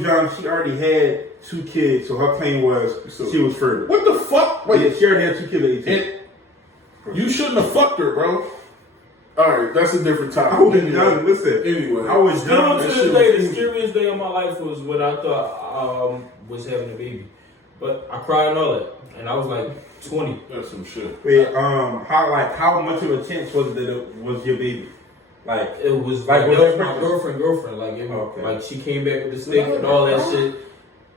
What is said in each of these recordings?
John, she already had 2 kids, so her claim was she was fertile. What the fuck? Wait, yeah, she already had 2 kids at 18. You shouldn't have fucked her, bro. Alright, that's a different topic. I was young, listen. Anyway. I was young. To this day, the scariest day of my life was when I thought was having a baby. But I cried and all that. And I was like 20. That's some shit. Wait, how much of a chance was it that it was your baby? Like it was like that was my girlfriend. Like like she came back with the stick and all that shit.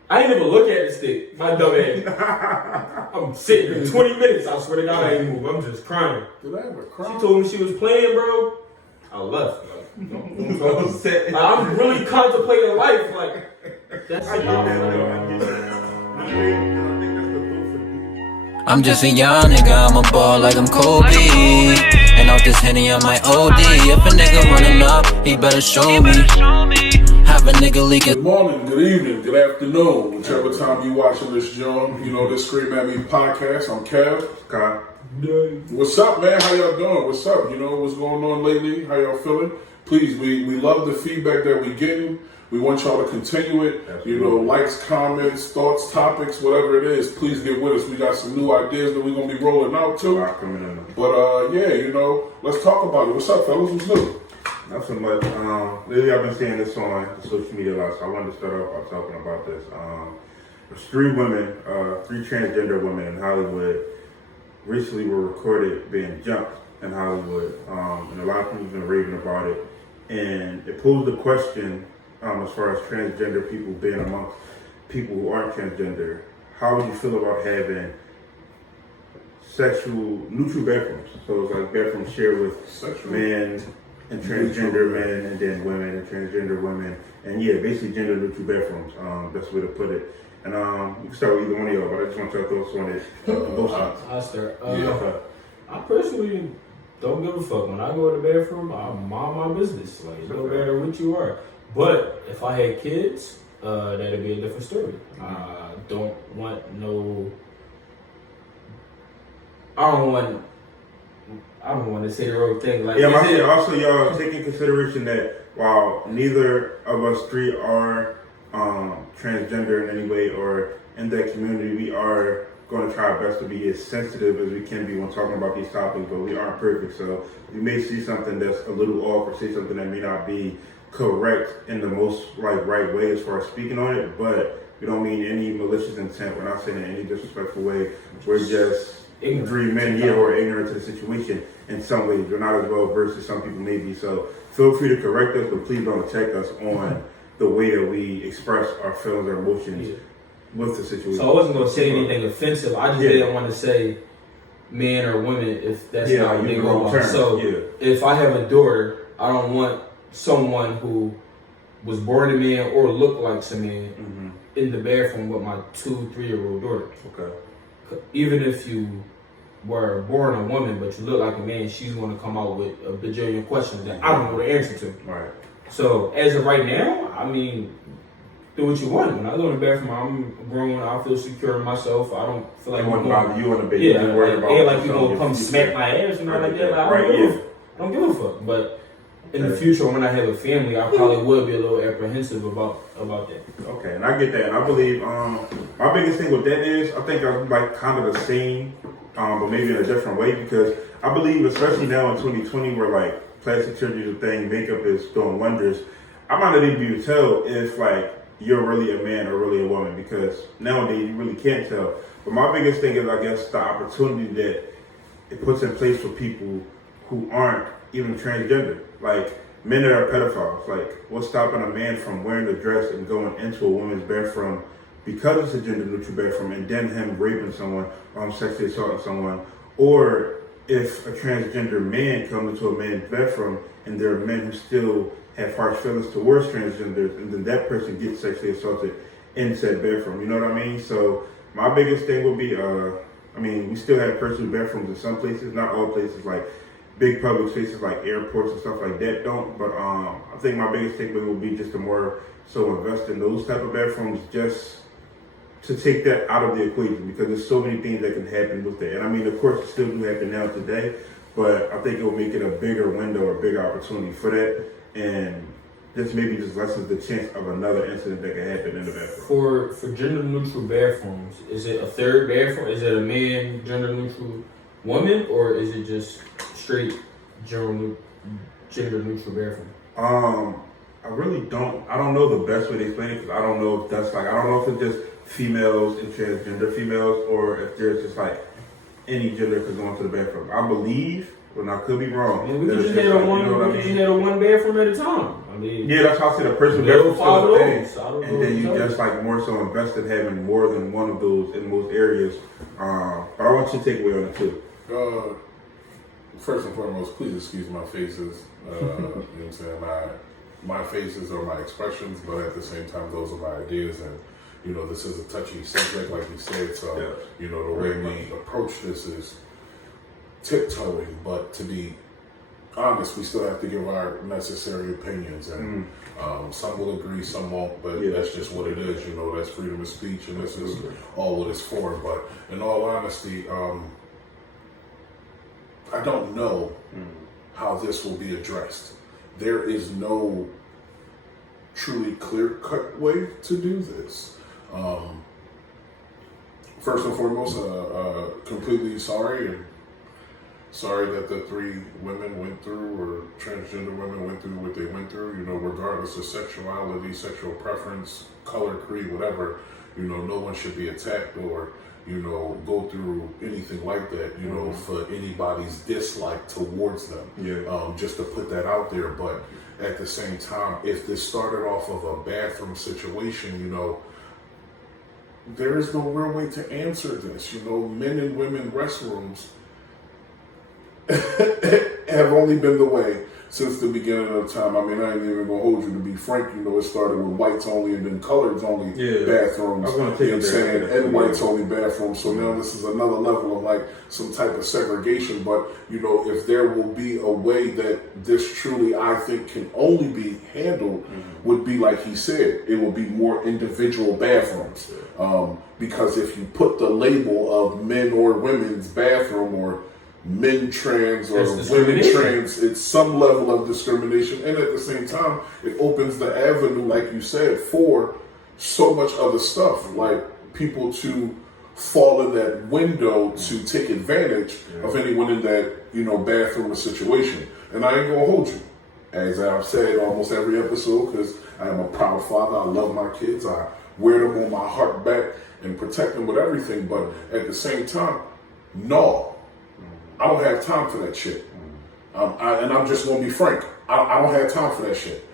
I didn't even look at the stick. My dumb ass. I'm sitting there 20 minutes. I swear to God, I ain't move. I'm just crying. Did I ever cry? She told me she was playing, bro. I left. Like, I'm really contemplating life. Like that's it. I'm just a young nigga, I'm a ball like I'm Kobe. And out this Henny on my OD. If a nigga running up, he better show me. Have a nigga leaking. Good morning, good evening, good afternoon, whichever time you watching this, John. You know, this ScreamATMePodcast. I'm Kev. God. What's up, man? How y'all doing? What's up? You know what's going on lately? How y'all feeling? Please, we love the feedback that we getting. We want y'all to continue it. Absolutely. You know, likes, comments, thoughts, topics, whatever it is. Please get with us. We got some new ideas that we're gonna be rolling out too. But yeah, you know, let's talk about it. What's up, fellas? What's new? Not so much. Lately I've been seeing this on social media a lot, so I wanted to start off by talking about this. There's 3 women, 3 transgender women in Hollywood recently were recorded being jumped in Hollywood, and a lot of people have been raving about it. And it posed the question, as far as transgender people being amongst people who aren't transgender, how would you feel about having sexual neutral bathrooms? So it's like bathrooms shared with men and transgender men, and then women and transgender women, and yeah, basically gender neutral bathrooms. That's the way to put it. And you can start with either one of y'all, but I just want your thoughts on it. Both sides. I'll start. Yeah. I personally don't give a fuck. When I go to the bathroom, I mind my business. Like, no matter what you are. But if I had kids, that'd be a different story. I don't want to say the wrong thing. Like, yeah, also y'all take in consideration that while neither of us 3 are transgender in any way or in that community, we are going to try our best to be as sensitive as we can be when talking about these topics, but we aren't perfect. So we may see something that's a little off or say something that may not be correct in the most right way as far as speaking on it, but we don't mean any malicious intent. We're not saying it in any disrespectful way. We're just 3 men here who are ignorant to the situation in some ways. We're not as well versed as some people may be. So feel free to correct us, but please don't attack us on the way that we express our feelings or emotions with the situation. So I wasn't going to say anything offensive. I just didn't want to say man or women if that's not what they go on. So if I have a daughter, I don't want someone who was born a man or looked like a man in the bathroom with my 2-3-year-old daughter. Okay. Even if you were born a woman but you look like a man, she's going to come out with a bajillion questions that I don't know the answer to. Right. So as of right now, I mean, do what you want. When I go in the bathroom, I'm grown. I feel secure in myself. I don't feel like you on the baby. Yeah, like you gonna come smack my ass and like that. Like, I don't give a fuck. But in the future, when I have a family, I probably would be a little apprehensive about that. Okay, and I get that. And I believe my biggest thing with that is I think I'm like kind of the same, but maybe in a different way, because I believe, especially now in 2020, where like plastic surgery is a thing, makeup is doing wonders. I might not even be able to tell if like you're really a man or really a woman, because nowadays you really can't tell. But my biggest thing is, I guess, the opportunity that it puts in place for people who aren't even transgender. Like men that are pedophiles. Like, what's stopping a man from wearing a dress and going into a woman's bathroom because it's a gender neutral bathroom, and then him raping someone or sexually assaulting someone? Or if a transgender man comes into a man's bathroom and there are men who still have harsh feelings towards transgenders, and then that person gets sexually assaulted in said bathroom. You know what I mean? So my biggest thing would be, we still have personal bathrooms in some places, not all places, like big public spaces like airports and stuff like that don't. But I think my biggest takeaway would be just to more so invest in those type of bathrooms, just to take that out of the equation, because there's so many things that can happen with that. And I mean, of course, it still do happen now today, but I think it will make it a bigger window or bigger opportunity for that. And just maybe just lessens the chance of another incident that can happen in the bathroom. For gender neutral bathrooms, is it a third bathroom? Is it a man gender neutral woman, or is it just straight gender neutral bathroom? I really don't. I don't know the best way to explain it because I don't know if that's like I don't know if it's just females and transgender females or if there's just like any gender could go into the bathroom. I believe, but I could be wrong. Yeah, we can just handle one bathroom at a time. I mean, yeah, that's how I say the person bathroom still a thing, and then you just like more so invested having more than one of those in most areas. But I want you to take away on it too. First and foremost, please excuse my faces. You know what I'm saying? My faces are my expressions, but at the same time, those are my ideas. And, you know, this is a touchy subject, like you said. So, you know, the way we approach this is tiptoeing. But to be honest, we still have to give our necessary opinions. And some will agree, some won't. But that's just what it is. You know, that's freedom of speech. And this is all what it's for. But in all honesty, I don't know how this will be addressed. There is no truly clear-cut way to do this. First and foremost, completely sorry, and sorry that the 3 women went through, or transgender women went through what they went through. You know, regardless of sexuality, sexual preference, color, creed, whatever. You know, no one should be attacked or, you know, go through anything like that, you know, for anybody's dislike towards them. Just to put that out there. But at the same time, if this started off of a bathroom situation, you know, there is no real way to answer this. You know, men and women restrooms have only been the way since the beginning of time. I mean, I ain't even gonna hold you, to be frank. You know, it started with whites only and then coloreds only bathrooms. You know what I'm saying? And whites only bathrooms. So now this is another level of like some type of segregation. But, you know, if there will be a way that this truly, I think, can only be handled, would be like he said, it will be more individual bathrooms. Because if you put the label of men or women's bathroom or men trans or women trans, it's some level of discrimination, and at the same time it opens the avenue, like you said, for so much other stuff, like people to fall in that window to take advantage of anyone in that, you know, bathroom or situation. And I ain't gonna hold you, as I've said almost every episode, because I am a proud father. I love my kids. I wear them on my heart back and protect them with everything. But at the same time, no, I don't have time for that shit. And I'm just going to be frank. I don't have time for that shit.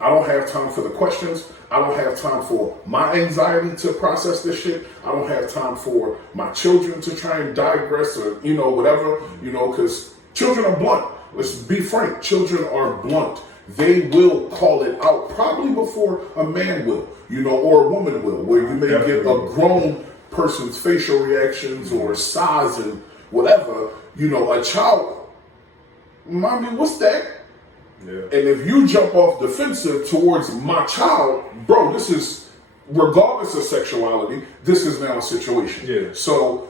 I don't have time for the questions. I don't have time for my anxiety to process this shit. I don't have time for my children to try and digress or, you know, whatever, you know, because children are blunt. Let's be frank. Children are blunt. They will call it out probably before a man will, you know, or a woman will, where you may get a grown person's facial reactions or size and whatever. You know, a child, mommy, what's that? And if you jump off defensive towards my child, bro, this is, regardless of sexuality, this is now a situation. So,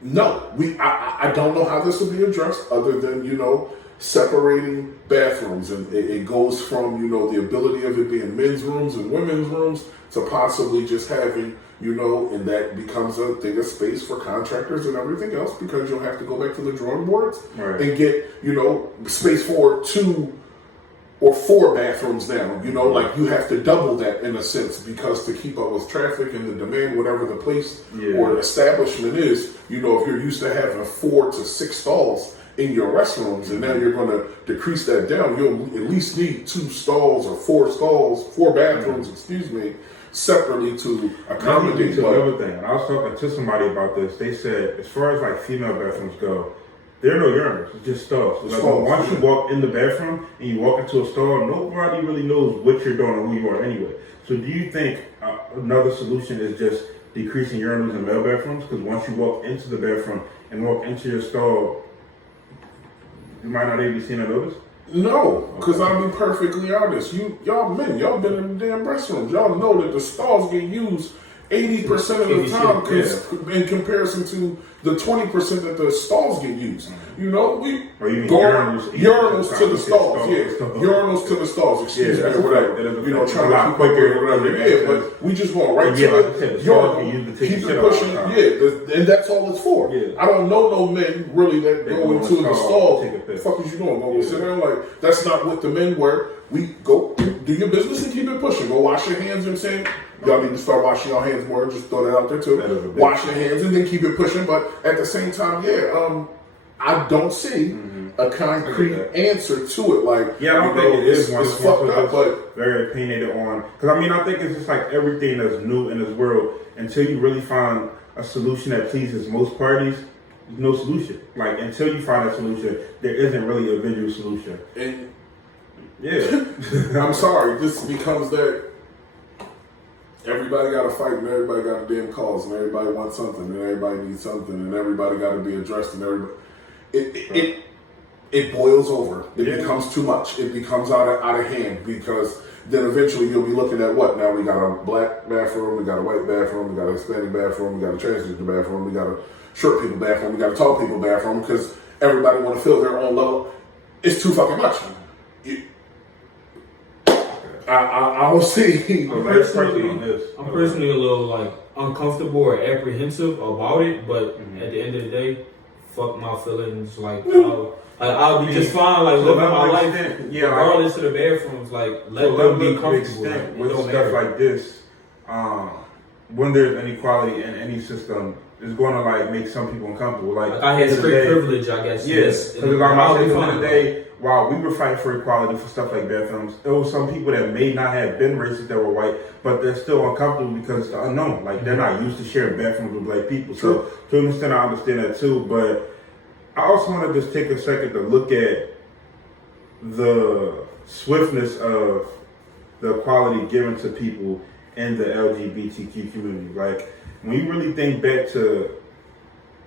no, I don't know how this will be addressed other than, you know, separating bathrooms. And it goes from, you know, the ability of it being men's rooms and women's rooms to possibly just having, you know, and that becomes a bigger space for contractors and everything else, because you'll have to go back to the drawing boards and get, you know, space for 2 or 4 bathrooms now. You know, like you have to double that in a sense, because to keep up with traffic and the demand, whatever the place or establishment is, you know, if you're used to having 4 to 6 stalls in your restrooms, and now you're going to decrease that down, you'll at least need 2 stalls or 4 bathrooms, excuse me, separately to accommodate. The other thing, when I was talking to somebody about this, they said as far as like female bathrooms go, there are no urinals, it's just stalls. So like, once you walk in the bathroom and you walk into a stall, nobody really knows what you're doing or who you are anyway. So do you think another solution is just decreasing urinals in male bathrooms? Because once you walk into the bathroom and walk into your stall, you might not even be seen or noticed? No, because I'll be perfectly honest. Y'all men, y'all been in the damn restrooms. Y'all know that the stalls get used 80% of the time in comparison to the 20% that the stalls get used. You know, we go urinals to the stalls. Urinals to the stalls. Excuse me, or whatever. You know, trying to keep quicker or whatever. Yeah, but we just want right to the urinal. Keep it pushing. Yeah, and that's all it's for. I don't know no men really that go into the stall. What the fuck is you doing? Go sit down. Like, that's not what the men were. We go do your business and keep it pushing. Go wash your hands. You know what I'm saying? Y'all need to start washing your hands more. Just throw that out there too. Wash your hands and then keep it pushing. But at the same time, I don't see a concrete answer to it. Like, I don't think it is one. It's fucked up, but very opinionated on. Because I mean, I think it's just like everything that's new in this world. Until you really find a solution that pleases most parties, there's no solution. Like, until you find a solution, there isn't really a visual solution. And I'm sorry, this becomes that. Everybody got to fight, and everybody got a damn cause, and everybody wants something, and everybody needs something, and everybody got to be addressed, and everybody. It boils over. It becomes too much. It becomes out of hand, because then eventually you'll be looking at what? Now we got a black bathroom, we got a white bathroom, we got a Hispanic bathroom, we got a transgender bathroom, we got a short people bathroom, we got a tall people bathroom, because everybody want to fill their own level. It's too fucking much. I don't see. I'm personally a little like uncomfortable or apprehensive about it, but at the end of the day, fuck my feelings. Like, I'll be just fine. Like, living my life, regardless of the bathrooms. Like, let them be comfortable. With stuff like this, when there's inequality in any system, it's going to like make some people uncomfortable. Like I had straight privilege, I guess. Yes, because at the end of the day, while we were fighting for equality for stuff like bathrooms, there were some people that may not have been racist that were white, but they're still uncomfortable because it's the unknown. Like, they're not used to sharing bathrooms with black people. So to an extent, I understand that too. But I also want to just take a second to look at the swiftness of the equality given to people in the LGBTQ community. Like, when you really think back to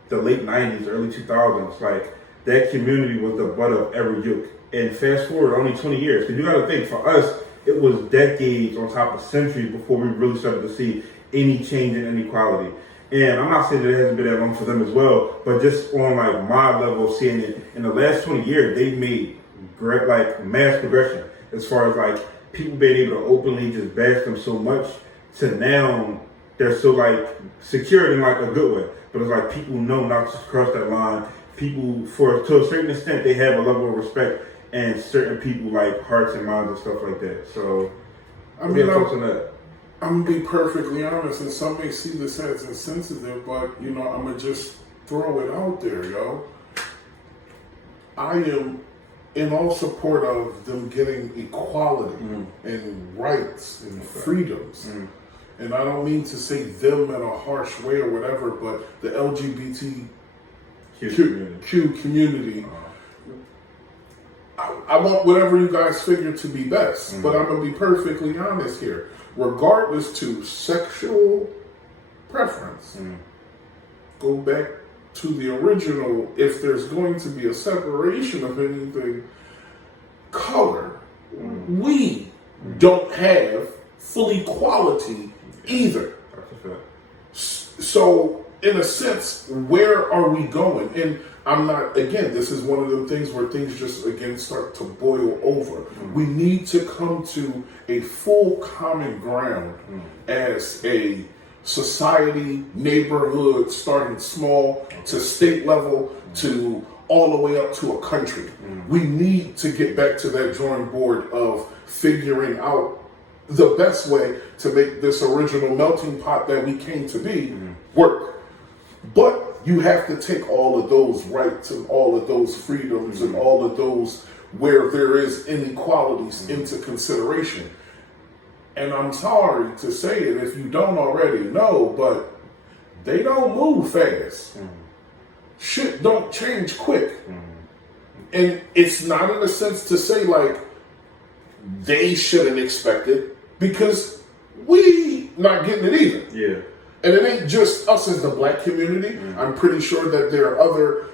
the late 90s, early 2000s, like, that community was the butt of every joke. And fast forward only 20 years, because you got to think, for us, it was decades on top of centuries before we really started to see any change in inequality. And I'm not saying that it hasn't been that long for them as well, but just on like my level of seeing it, in the last 20 years, they've made great, like, mass progression as far as like people being able to openly just bash them so much to now they're so like secured in like a good way. But it's like people know not to cross that line. People, to a certain extent, they have a level of respect, and certain people like hearts and minds and stuff like that. So, I'm gonna be perfectly honest, and some may see this as insensitive, but I'm gonna just throw it out there, yo. I am in all support of them getting equality and rights and freedoms. And I don't mean to say them in a harsh way or whatever, but the LGBTQ community. I want whatever you guys figure to be best, but I'm going to be perfectly honest here. Regardless to sexual preference, go back to the original. If there's going to be a separation of anything, color, we don't have full equality either. So, in a sense, where are we going? And I'm not, again, this is one of them things where things just, again, start to boil over. We need to come to a full common ground as a society, neighborhood, starting small to state level to all the way up to a country. We need to get back to that drawing board of figuring out the best way to make this original melting pot that we came to be work. But you have to take all of those rights and all of those freedoms and all of those where there is inequalities into consideration. And I'm sorry to say it if you don't already know, but they don't move fast. Shit don't change quick. And it's not in a sense to say like they shouldn't expect it, because we not getting it either. Yeah. And it ain't just us as the black community. I'm pretty sure that there are other,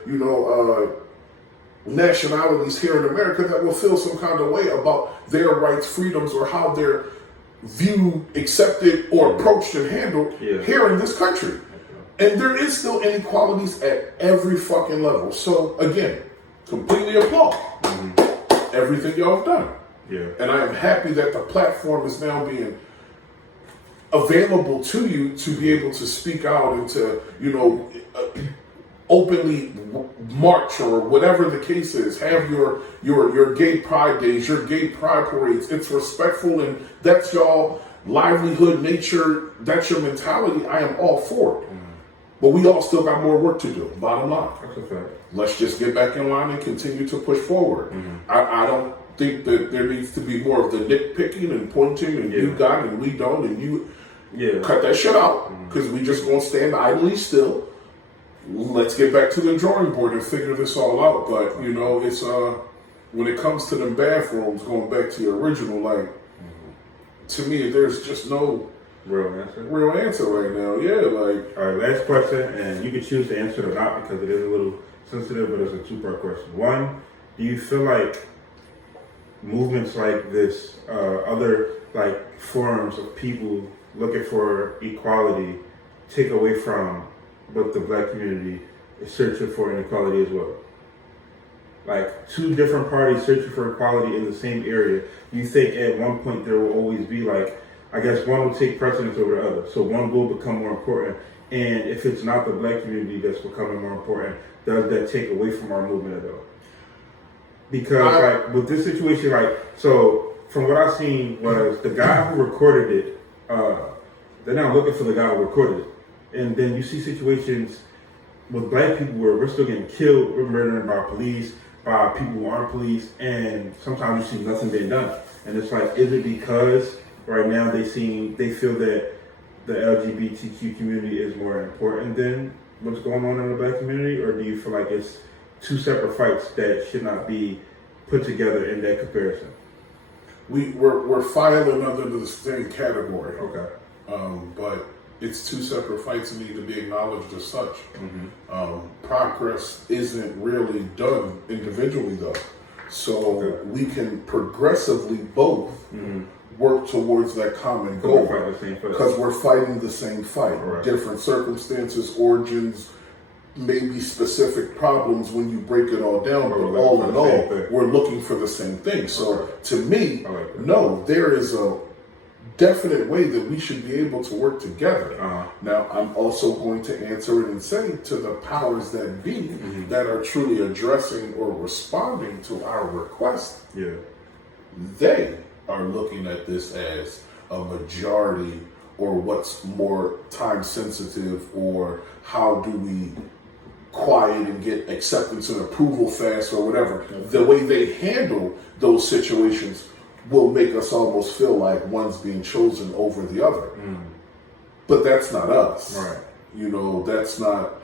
nationalities here in America that will feel some kind of way about their rights, freedoms, or how they're viewed, accepted, or approached and handled here in this country. And there is still inequalities at every fucking level. So again, completely applaud everything y'all have done. Yeah. And I am happy that the platform is now being available to you to be able to speak out and to, openly march or whatever the case is. Have your gay pride days, your gay pride parades. It's respectful, and that's y'all livelihood, nature. That's your mentality. I am all for it. But we all still got more work to do. Bottom line. That's a fact. Let's just get back in line and continue to push forward. I don't think that there needs to be more of the nitpicking and pointing and you got it and we don't and you cut that shit out because we just gonna stand idly still. Let's get back to the drawing board and figure this all out. But it's when it comes to them bathrooms, going back to your original, to me, there's just no real answer right now. All right, last question, and you can choose to answer it or not because it is a little sensitive, but it's a two-part question. One, do you feel like movements like this, other forums of people looking for equality, take away from what the black community is searching for inequality as well? Two different parties searching for equality in the same area. You think at one point there will always be I guess one will take precedence over the other. So one will become more important. And if it's not the black community that's becoming more important, does that take away from our movement at all? Because with this situation, so from what I've seen was the guy who recorded it, they're now looking for the guy who recorded it. And then you see situations with black people where we're still getting killed, we're murdered by police, by people who aren't police, and sometimes you see nothing being done. And it's is it because right now they feel that the LGBTQ community is more important than what's going on in the black community, or do you feel like it's two separate fights that should not be put together in that comparison? We're filing under the same category. Okay. But it's two separate fights and need to be acknowledged as such. Progress isn't really done individually though. So we can progressively both work towards that common goal because we're fighting the same fight. Right. Different circumstances, origins, maybe specific problems when you break it all down, but all in all, we're looking for the same thing. So to me, no, there is a definite way that we should be able to work together. Now, I'm also going to answer it and say to the powers that be that are truly addressing or responding to our request, they are looking at this as a majority or what's more time sensitive or how do we quiet and get acceptance and approval fast or whatever. The way they handle those situations will make us almost feel like one's being chosen over the other. But that's not us. Right. That's not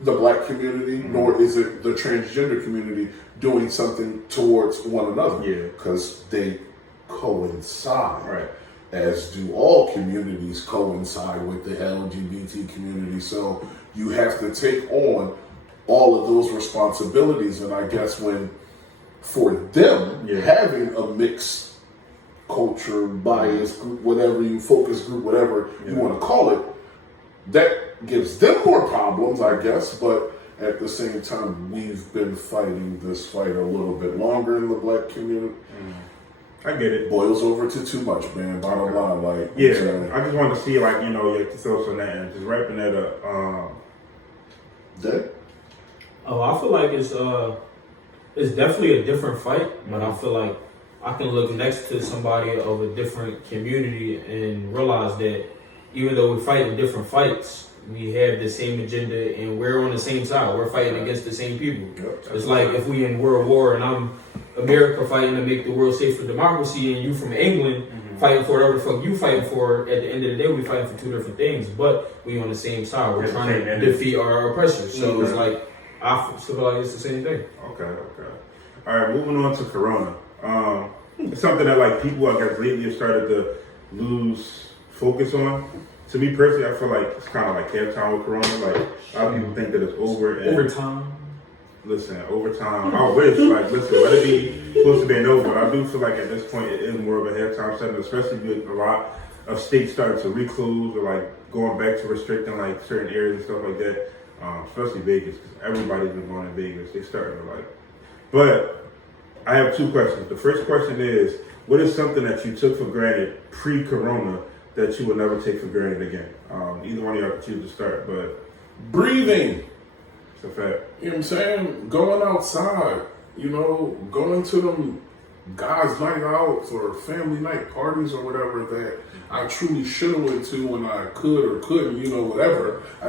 the black community, nor is it the transgender community doing something towards one another. Because they coincide. Right. As do all communities coincide with the LGBT community. So you have to take on all of those responsibilities. And I guess for them, having a mixed culture, bias group, whatever you focus group, whatever you want to call it, that gives them more problems, I guess. But at the same time, we've been fighting this fight a little bit longer in the black community. I get it. Boils over to too much, man. Bottom line, I just want to see, your thoughts on that and just wrapping that up. That? Oh, I feel like it's definitely a different fight, but I feel like I can look next to somebody of a different community and realize that even though we're fighting different fights, we have the same agenda and we're on the same side. We're fighting against the same people. It's like if we in World War and I'm America fighting to make the world safe for democracy and you from England fighting for whatever the fuck you fighting for, at the end of the day we fighting for two different things, but we on the same side. We're trying to defeat our oppressors. So it's like, I feel like it's the same thing. Okay. All right, moving on to Corona. It's something that people, I guess, lately have started to lose focus on. To me personally, I feel like it's kind of like halftime with Corona. A lot of people think that it's over. And Overtime. listen, overtime, I wish, like, listen, let it be close to being over, but I do feel like at this point it is more of a halftime setting, especially with a lot of states starting to reclose or like going back to restricting like certain areas and stuff like that, especially Vegas, because everybody's been going to Vegas. They starting to like, but I have two questions. The first question is, what is something that you took for granted pre-corona that you will never take for granted again? Either one of y'all can choose to start, but breathing. it's a fact. You know what I'm saying? Going outside, going to them guys' night outs or family night parties or whatever that I truly should have went to when I could or couldn't, whatever. I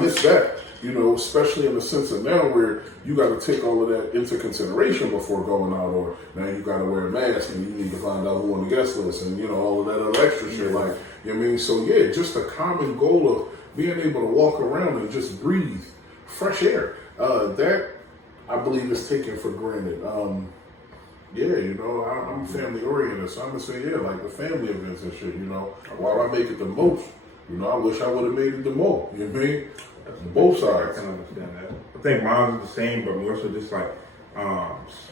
miss that, especially in the sense of now where you got to take all of that into consideration before going out, or now you got to wear a mask and you need to find out who on the guest list and, all of that other extra shit. Like, you know what I mean? So yeah, just a common goal of being able to walk around and just breathe fresh air. That I believe is taken for granted. I'm family oriented, so I'm gonna say like the family events and shit. While I make it the most, I wish I would have made it the more. You know what I mean? Both sides. I can understand that. I think mine is the same, but more so just like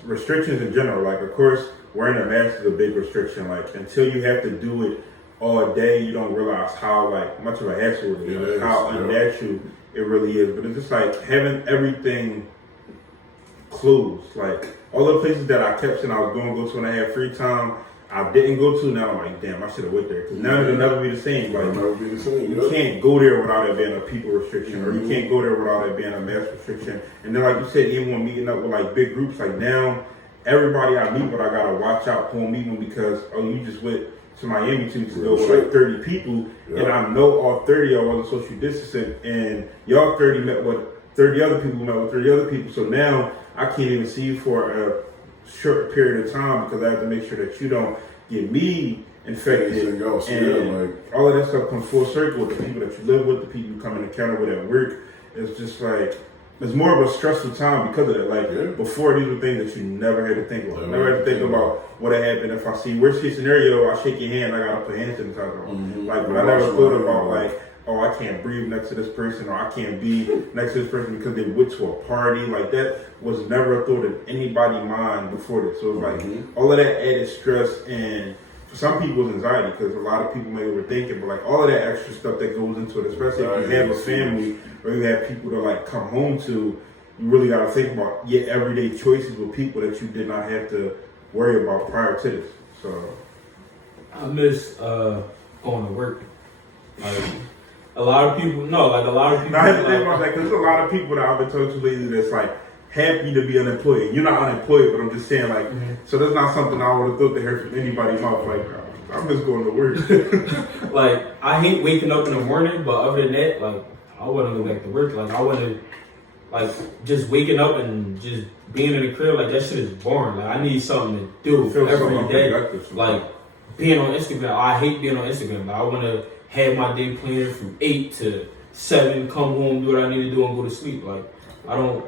restrictions in general. Like, of course, wearing a mask is a big restriction. Like, until you have to do it all day, you don't realize how like much of a hassle it is, how unnatural it really is. But it's just like having everything closed. Like, all the places that I kept saying I was going to go to when I had free time, I didn't go to. Now I'm like, damn, I should have went there. Because now it'll never be the same. Like, you can't go there without it being a people restriction, or you can't go there without it being a mask restriction. And then, like you said, even when meeting up with like big groups, like now, everybody I meet with, I gotta watch out who I'm meeting because you just went to Miami to go with like 30 people, and I know all 30 of y'all wasn't social distancing, and y'all 30 met with 30 other people, met with 30 other people. So now I can't even see you for a short period of time because I have to make sure that you don't get me infected. And all of that stuff comes full circle with the people that you live with, the people you come in encounter with at work. It's just like, it's more of a stressful time because of that. Like, before, these were things that you never had to think about. Never had to think about what had happened if I see worst case scenario, I shake your hand, I gotta put hand sanitizer on. Like, but I never thought about like, oh, I can't breathe next to this person, or I can't be next to this person because they went to a party. Like, that was never a thought in anybody's mind before this. So it's like all of that added stress, and for some people it's anxiety because a lot of people may overthink it, but like all of that extra stuff that goes into it, especially if you have a family or you have people to like come home to, you really got to think about your everyday choices with people that you did not have to worry about prior to this. So I miss going to work. Like, a lot of people, no, like a lot of people. I have to think about that because there's a lot of people that I've been talking to lately that's like happy to be unemployed. You're not unemployed, but I'm just saying like, so that's not something I would have thought to hear from anybody's mouth. Like, I'm just going to work. Like, I hate waking up in the morning, but other than that, like, I wouldn't go back to work. Like, I wouldn't, like, just waking up and just being in the crib, like, that shit is boring. Like, I need something to do every day. Like, being on Instagram, I hate being on Instagram. Like, I want to have my day planned from 8 to 7, come home, do what I need to do, and go to sleep. Like, I don't,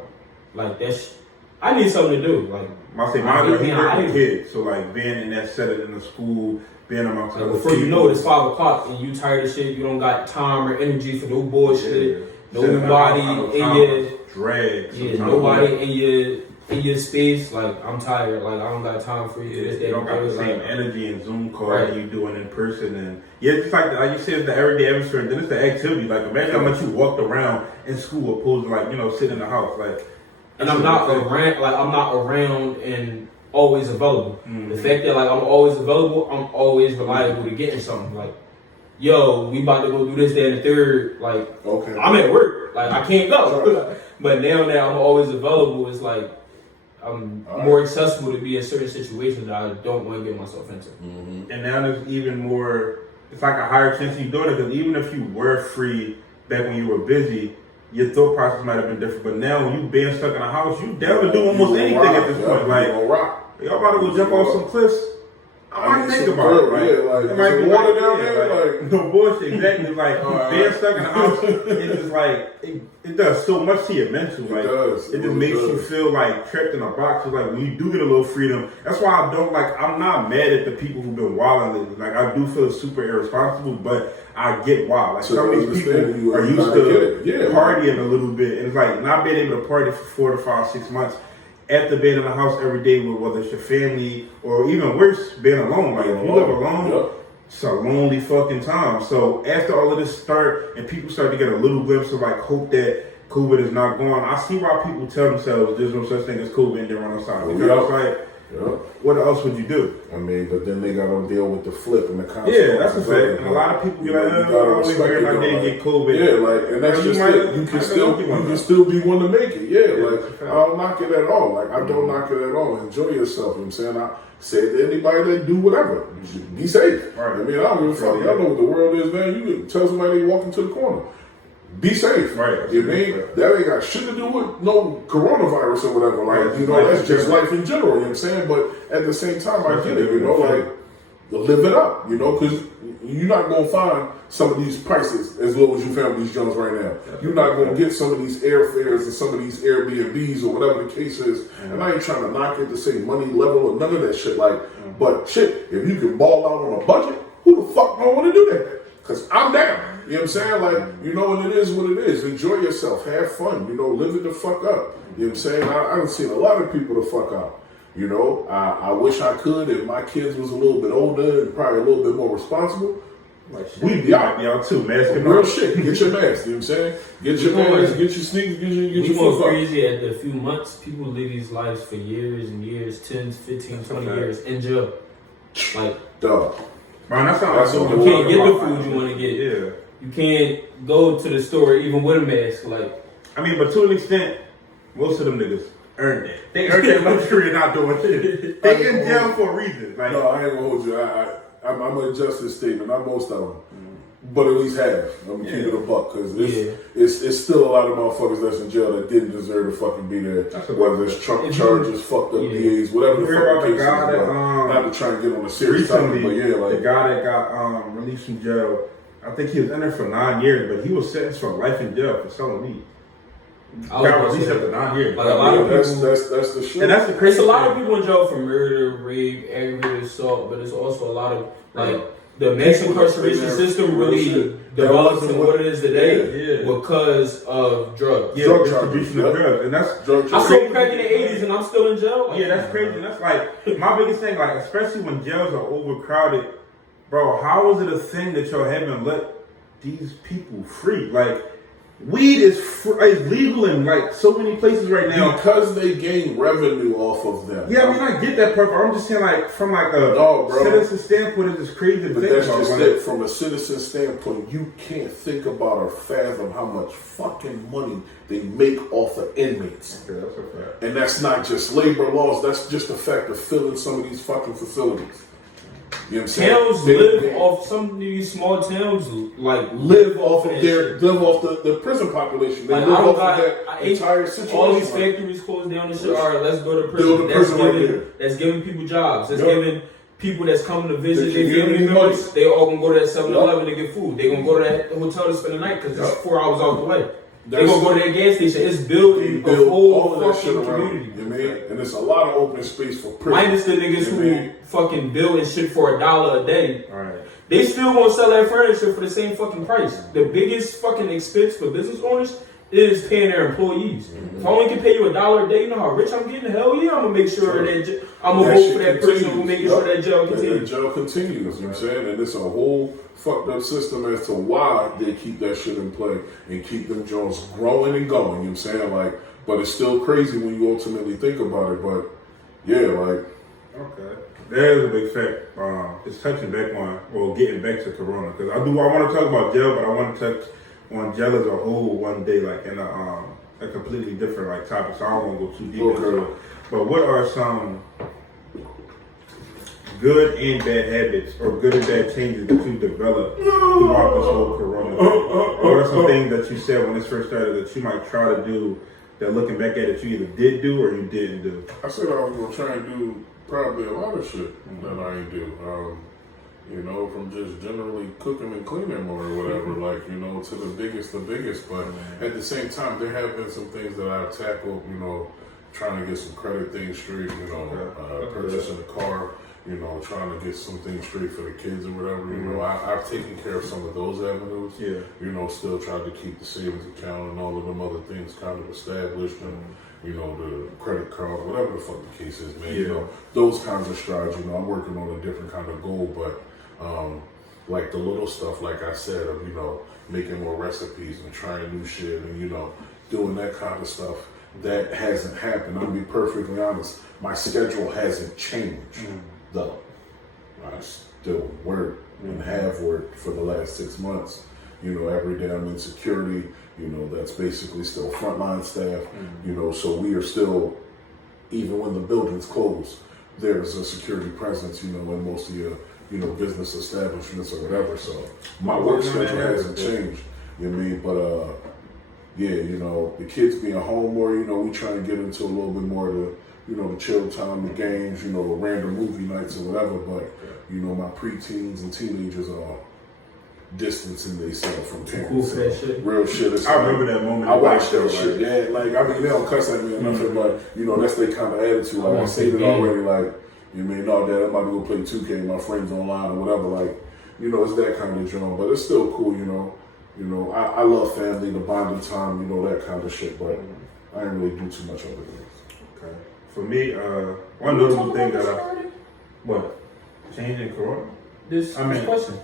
like, I need something to do. Like, mine is a kid, so like being in that setting in the school, being amongst like, before you know it, it's 5 o'clock and you tired of shit. You don't got time or energy for no bullshit. Nobody in your drag. Nobody in your space. Like, I'm tired. Like, I don't got time for you. You don't got the same energy in Zoom call that you doing in person. And it's like you said, it's the everyday atmosphere. And then it's the activity. Like, imagine how much you walked around in school opposed to like sitting in the house. Like, and I'm not around and always available. The fact that like I'm always available, I'm always reliable to getting something. Like, yo, we about to go do this, that, and the third. Like, I'm at work. Like, I can't go. But now that I'm always available, it's like I'm more accessible to be in certain situations that I don't want to get myself into. And now there's even more. It's like a higher chance of you doing it because even if you were free back when you were busy, your thought process might have been different. But now when you being stuck in a house, you down to do almost anything at this point. Like, y'all about to go jump off some cliffs. I might think about it. Like, it might be water down there. Like, no bullshit. Exactly. Like being stuck in the house, it just like it does so much to your mental. Like it just makes you feel like trapped in a box. It's like when you do get a little freedom. That's why I don't like. I'm not mad at the people who've been wilding lately. Like I do feel super irresponsible, but I get why. Like some of these people are used to partying a little bit, and it's like not being able to party for 4 to 5, 6 months. After being in the house every day with whether it's your family or even worse, being alone. Like if you live alone, it's a lonely fucking time. So after all of this start and people start to get a little glimpse of like hope that COVID is not gone, I see why people tell themselves there's no such thing as COVID and they run outside. Because it's like, what else would you do? I mean, but then they got to deal with the flip and the consequences. Yeah, that's a fact. And a lot of people be like, I only hear my day get COVID. Yeah, like, and that's just it. You can still be one to make it. Yeah, like, I don't knock it at all. Like, I don't knock it at all. Enjoy yourself. You know what I'm saying? I say to anybody that do whatever, be safe. Right. I mean, I don't give a fuck. Y'all know what the world is, man. You can tell somebody they walk into the corner. Be safe. Right. You mean that ain't got shit to do with no coronavirus or whatever. Like, you know, that's just life in general, you know what I'm saying? But at the same time, I get it, you know, like, live it up, you know, because you're not going to find some of these prices as low as you found these Jones right now. You're not going to get some of these airfares and some of these Airbnbs or whatever the case is. And I ain't trying to knock it to say money level or none of that shit. Like, but shit, if you can ball out on a budget, who the fuck don't want to do that? Because I'm down. You know what I'm saying? Like, you know, and it is what it is. Enjoy yourself. Have fun. You know, live it the fuck up. You know what I'm saying? I've seen a lot of people the fuck out. You know, I wish I could if my kids was a little bit older and probably a little bit more responsible. Like, we'd be out too, man. Real shit. Get your mask. You know what I'm saying? Get your mask, get your sneakers, get your fuck up. Crazy at a few months, people live these lives for years and years, 10, 15, 20 years in jail. Like, dog. Man, that's how you can't get the food you want to get. Yeah. You can't go to the store even with a mask. Like, I mean, but to an extent, most of them niggas earned it. They earned that luxury of not doing shit. They in jail for a reason. Like, no, I ain't gonna hold you. I'm gonna adjust this statement. Not most of them, but at least half. I'm gonna keep it a buck because it's still a lot of motherfuckers that's in jail that didn't deserve to fucking be there. Whether it's Trump charges, fucked up DAs, whatever the fucking case is. Not to try and get on a serious topic, but yeah, like the guy that got released from jail. I think he was in there for 9 years, but he was sentenced for life in jail for selling weed. Got released after 9 years. Like a lot of people, that's the shit. And that's the crazy. It's a lot of people in jail for murder, rape, aggravated assault, but it's also a lot of like the mass incarceration system really develops into what it is today because of drugs. Yeah, drug distribution of drugs, and that's drug. I sold crack in the 80s, and I'm still in jail. Yeah, that's crazy. And that's like my biggest thing. Like, especially when jails are overcrowded. Bro, how is it a thing that y'all haven't let these people free? Like, weed is legal in like so many places right now because they gain revenue off of them. Yeah, I mean, I get that part, but I'm just saying, like, from like a citizen standpoint, it's just crazy to think that's about. Just it. From a citizen standpoint, you can't think about or fathom how much fucking money they make off of inmates. Okay, that's a fact. And that's not just labor laws. That's just the fact of filling some of these fucking facilities. You know what I'm saying? Towns live off some of these small towns, like live off of the prison population. They live off of that entire situation. All these factories closed down and shit. All right, let's go to prison. That's giving people jobs. That's giving people that's coming to visit their family members. They all gonna go to that 7-Eleven to get food. They gonna go to that hotel to spend the night because it's 4 hours out the way. They gonna go to that gas station. It's building a whole fucking community. You mean? And there's a lot of open space for prison. Minus the niggas who fucking building shit for $1 a day. Right. They still won't sell that furniture for the same fucking price. The biggest fucking expense for business owners is paying their employees. If I only can pay you $1 a day, you know how rich I'm getting? Hell yeah, I'm gonna make sure that I'm gonna vote for that person who making sure that jail continues. That jail continues, you know what I'm saying? And it's a whole fucked up system as to why they keep that shit in play and keep them Jones growing and going, you know what I'm saying? Like, but it's still crazy when you ultimately think about it, but yeah, like. Okay. That is a big fact. It's touching back on, or getting back to Corona, because I want to talk about jail, but I want to touch on jail as a whole one day, like in a completely different like topic. So I don't want to go too deep into it. But what are some good and bad habits, or good and bad changes that you developed throughout this whole Corona thing? What are some things that you said when this first started that you might try to do that, looking back at it, you either did do or you didn't do? I said I was gonna try and do Probably a lot of shit that I ain't do. You know, from just generally cooking and cleaning or whatever, like, you know, to the biggest. But at the same time, there have been some things that I've tackled, you know, trying to get some credit things straight, you know, purchasing a car, you know, trying to get some things straight for the kids or whatever. You know, I've taken care of some of those avenues. Yeah. You know, still tried to keep the savings account and all of them other things kind of established and, you know, the credit card, whatever the fuck the case is, man. You know, those kinds of strides, you know, I'm working on a different kind of goal, but like the little stuff, like I said, of, you know, making more recipes and trying new shit and, you know, doing that kind of stuff, that hasn't happened. I'm gonna be perfectly honest. My schedule hasn't changed, though. I still work and have worked for the last 6 months. You know, every day I'm in security. You know, that's basically still frontline staff. You know, so we are still, even when the building's closed, there's a security presence, you know, in most of your, you know, business establishments or whatever. So my work schedule hasn't changed. You know what I mean? But yeah, you know, the kids being home more, you know, we try and get into a little bit more of the, you know, the chill time, the games, you know, random movie nights or whatever. But, you know, my preteens and teenagers are distancing themselves from parents. Cool shit. Real shit. It's I remember that moment. I watched that shit. Yeah, like, I mean, they don't cuss at me or nothing, but, you know, that's their kind of attitude. Like, I stated already, like, you know, no, Dad, I'm about to go play 2K, my friends online or whatever. Like, you know, it's that kind of joint, but it's still cool, you know. You know, I love family, the bonding time, you know, that kind of shit, but I didn't really do too much other things. Okay. For me, one notable thing that what? Changing Corona? This question.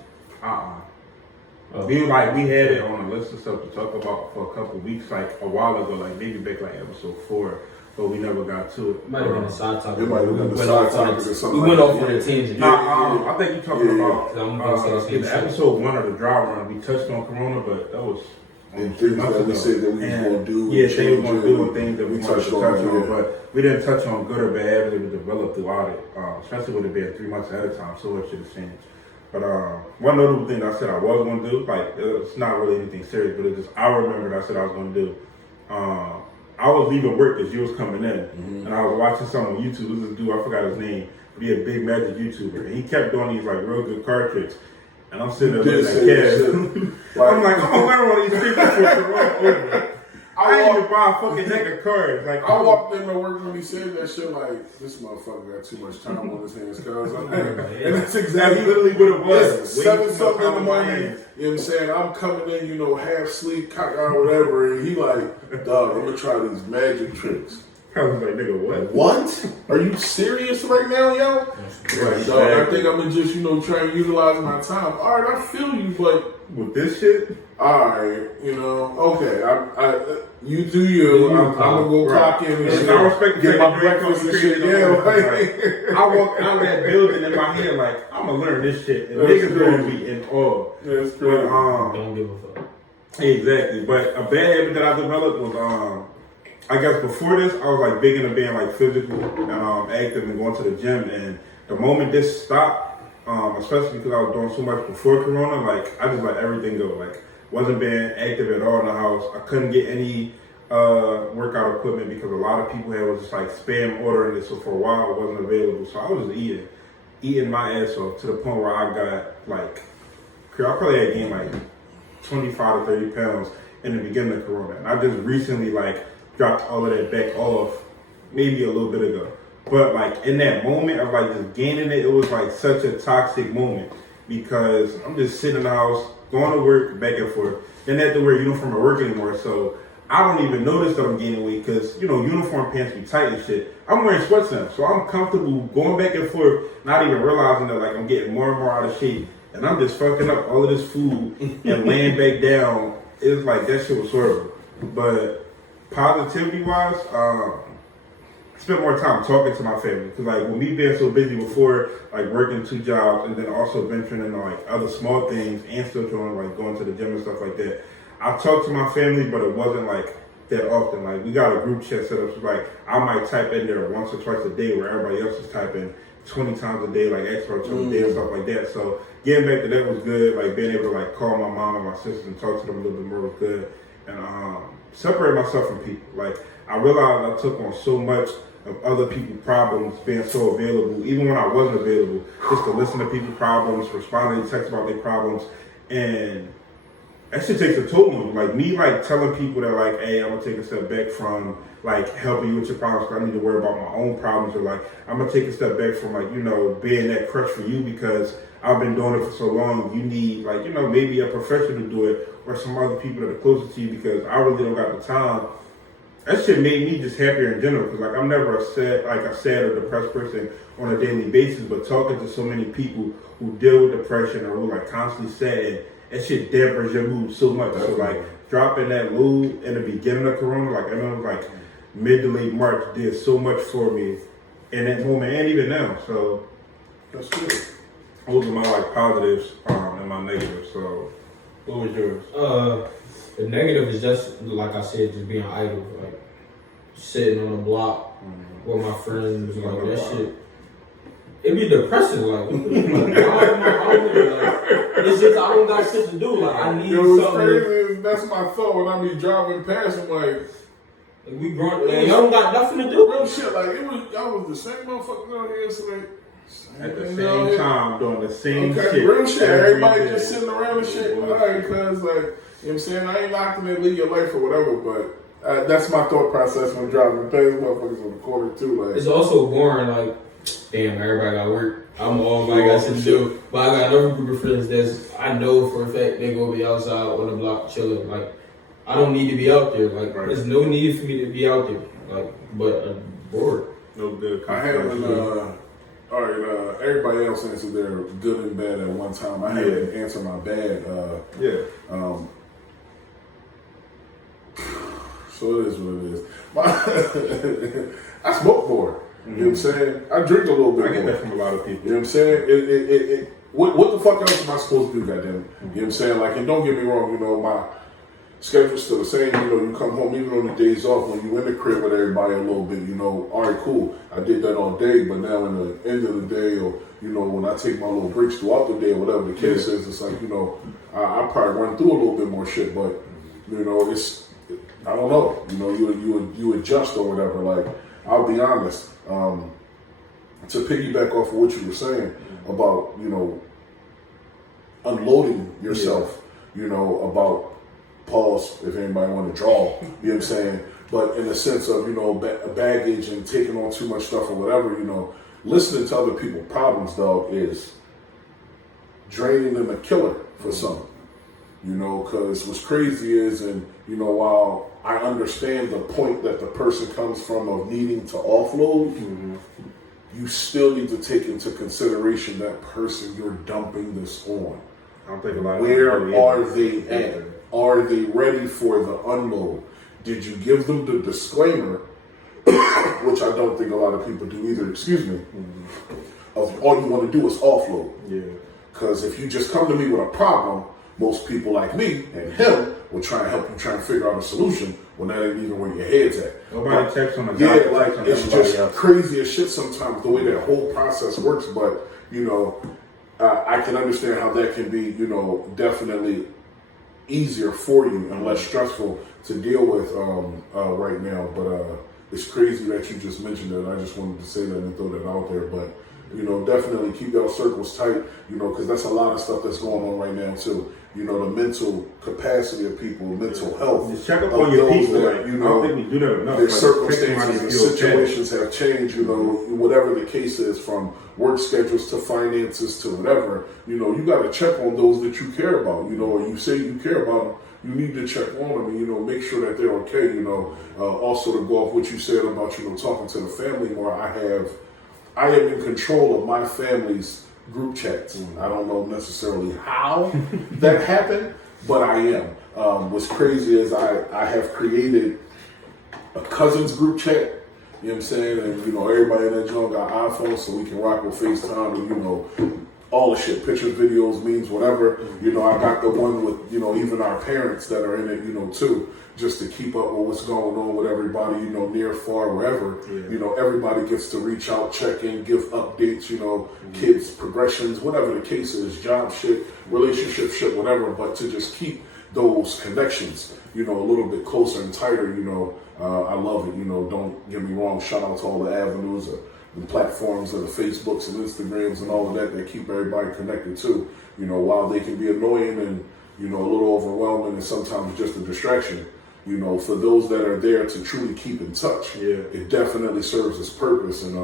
We had it on a list of stuff to talk about for a couple of weeks, like a while ago, like maybe back like episode 4, but we never got to it. Might have been a side topic. It might have been a side topic or something. We went off on a tangent. I think you're talking about in episode 1 of the dry run. We touched on Corona, but that was and things that we said that we was going to do. Yeah, things we going to do and things that we touched on. But we didn't touch on good or bad habits that we developed throughout it, especially with it being 3 months ahead of time. So much shit has changed. But one notable thing that I said I was going to do, like, it's not really anything serious, but it's just I remembered I said I was going to do. I was leaving work as you was coming in, and I was watching something on YouTube. This is a dude, I forgot his name, but he a big magic YouTuber, and he kept doing these like real good card tricks. And I'm sitting there looking at cash. I'm like, I'm gonna learn all these tricks before Corona over. I ain't even buy a fucking deck of cards. Like, I walked in the work when he said that shit, like, this motherfucker got too much time on his hands, cuz. And that's exactly literally what it was. 7 something in the morning, you know what I'm saying? I'm coming in, you know, half sleep, cock-eyed, whatever, and he like, dog, I'm gonna try these magic tricks. I was like, nigga, what? What? Are you serious right now, yo? Right, dog, I think I'm gonna just, you know, try and utilize my time. All right, I feel you, but with this shit, all right, you know, okay, I you do you. I'm gonna go clock in and shit. I respect get my breakfast and shit. Yeah, like, I walked out of that building in my head like, I'm gonna learn this shit, and niggas gonna be in awe. That's true. Don't give a fuck. Exactly, but a bad habit that I developed was I guess before this, I was like big into being like physical and active and going to the gym. And the moment this stopped, especially because I was doing so much before Corona, like I just let everything go. Like wasn't being active at all in the house. I couldn't get any workout equipment because a lot of people was just like spam ordering it. So for a while, it wasn't available. So I was just eating my ass off to the point where I got like, I probably had gained like 25 to 30 pounds in the beginning of Corona. And I just recently like dropped all of that back off maybe a little bit ago. But like in that moment of like just gaining it, it was like such a toxic moment because I'm just sitting in the house, going to work, back and forth. Then I have to wear uniform at work anymore. So I don't even notice that I'm gaining weight because, you know, uniform pants be tight and shit. I'm wearing sweats now. So I'm comfortable going back and forth, not even realizing that like I'm getting more and more out of shape. And I'm just fucking up all of this food and laying back down. It was like that shit was horrible. But positivity wise, I spent more time talking to my family because like with me being so busy before, like working 2 jobs and then also venturing into like other small things and still trying like going to the gym and stuff like that. I talked to my family, but it wasn't like that often. Like we got a group chat set up, so like I might type in there once or twice a day where everybody else is typing 20 times a day, like extra times a day and stuff like that. So getting back to that was good. Like being able to like call my mom and my sisters and talk to them a little bit more was good. And separate myself from people. Like I realized I took on so much of other people's problems, being so available, even when I wasn't available, just to listen to people's problems, responding to texts about their problems, and that shit takes a toll on you. Like me, like telling people that like, hey, I'm gonna take a step back from like helping you with your problems, because I need to worry about my own problems, or like I'm gonna take a step back from like, you know, being that crutch for you because I've been doing it for so long. You need like, you know, maybe a professional to do it, or some other people that are closer to you, because I really don't got the time. That shit made me just happier in general, because like I'm never a sad or depressed person on a daily basis, but talking to so many people who deal with depression or who like constantly sad, that shit dampers your mood so much. So like dropping that mood in the beginning of Corona, like I remember like mid to late March did so much for me in that moment and even now. So That's good. those are my like positives and my negatives. So what was yours? The negative is just like I said, just being idle, like sitting on the block with my friends, like that shit. It be depressing, like, why am I out here? Like, it's just I don't got shit to do. Like I need something. Crazy. That's my thought when I be driving past. I'm like we grown, like, y'all don't got nothing to do. Real shit. Like y'all was the same motherfuckers out here. So like. At the same time, doing the same shit. Real shit. Everybody just sitting around and shit. Alright, because like, you know what I'm saying? I ain't locked in and live your life or whatever, but that's my thought process when driving past motherfuckers on the corner too. Like, it's also boring, like, damn, everybody got work. I'm all I got shit to do. But I got another group of friends that's, I know for a fact they gonna be outside on the block chilling. Like, I don't need to be out there. Like, there's no need for me to be out there. Like, but I'm bored. No good. I haven't, all right, everybody else answered their good and bad at one time. I had to answer my bad. So it is what it is. I smoke more. You know what I'm saying? I drink a little bit. I get that from a lot of people. You know what I'm saying? What the fuck else am I supposed to do, goddamn? You know what I'm saying? Like, and don't get me wrong, you know, my schedule's still the same. You know, you come home, even on the days off, when you in the crib with everybody a little bit, you know, all right, cool. I did that all day, but now in the end of the day, or, you know, when I take my little breaks throughout the day, or whatever the case is, it's like, you know, I probably run through a little bit more shit, but, you know, I don't know. You know, you adjust or whatever. Like, I'll be honest. To piggyback off of what you were saying about, you know, unloading yourself, you know, about pause, if anybody want to draw, you know what I'm saying? But in the sense of, you know, baggage and taking on too much stuff or whatever, you know, listening to other people's problems, dog, is draining them a killer for some. You know, because what's crazy is, and, you know, while I understand the point that the person comes from of needing to offload, you still need to take into consideration that person you're dumping this on. I don't think a lot of Where are they at? Are they ready for the unload? Did you give them the disclaimer, which I don't think a lot of people do either, of all you want to do is offload. Yeah. Because if you just come to me with a problem, most people like me and him will try and help you try and figure out a solution when that ain't even where your head's at. Nobody checks on the yeah, like it's just crazy as shit sometimes the way that whole process works. But you know, I can understand how that can be, you know, definitely easier for you and less stressful to deal with right now. But it's crazy that you just mentioned it. I just wanted to say that and throw that out there. But you know, definitely keep your circles tight, you know, because that's a lot of stuff that's going on right now too. You know, the mental capacity of people, mental health. Just check up on your people. That, you know, I don't think we do that enough. their like, circumstances and situations have changed, you know, whatever the case is, from work schedules to finances to whatever. You know, you got to check on those that you care about, you know, or you say you care about them. You need to check on them and, you know, make sure that they're okay, you know. Also to go off what you said about, you know, talking to the family more, I am in control of my family's group chats. I don't know necessarily how that happened, but I am. What's crazy is I have created a cousins group chat, you know what I'm saying? And, you know, everybody in that joint got iPhones so we can rock with FaceTime and, you know, all the shit, pictures, videos, memes, whatever. You know, I got the one with, you know, even our parents that are in it, you know, too, just to keep up with what's going on with everybody, you know, near, far, wherever. Yeah. You know, everybody gets to reach out, check in, give updates, you know, kids, progressions, whatever the case is, job shit, relationship shit, whatever. But to just keep those connections, you know, a little bit closer and tighter. You know, I love it. You know, don't get me wrong. Shout out to all the avenues, the platforms, of the Facebooks and Instagrams and all of that keep everybody connected too. You know, while they can be annoying and, you know, a little overwhelming and sometimes just a distraction, you know, for those that are there to truly keep in touch, it definitely serves its purpose. And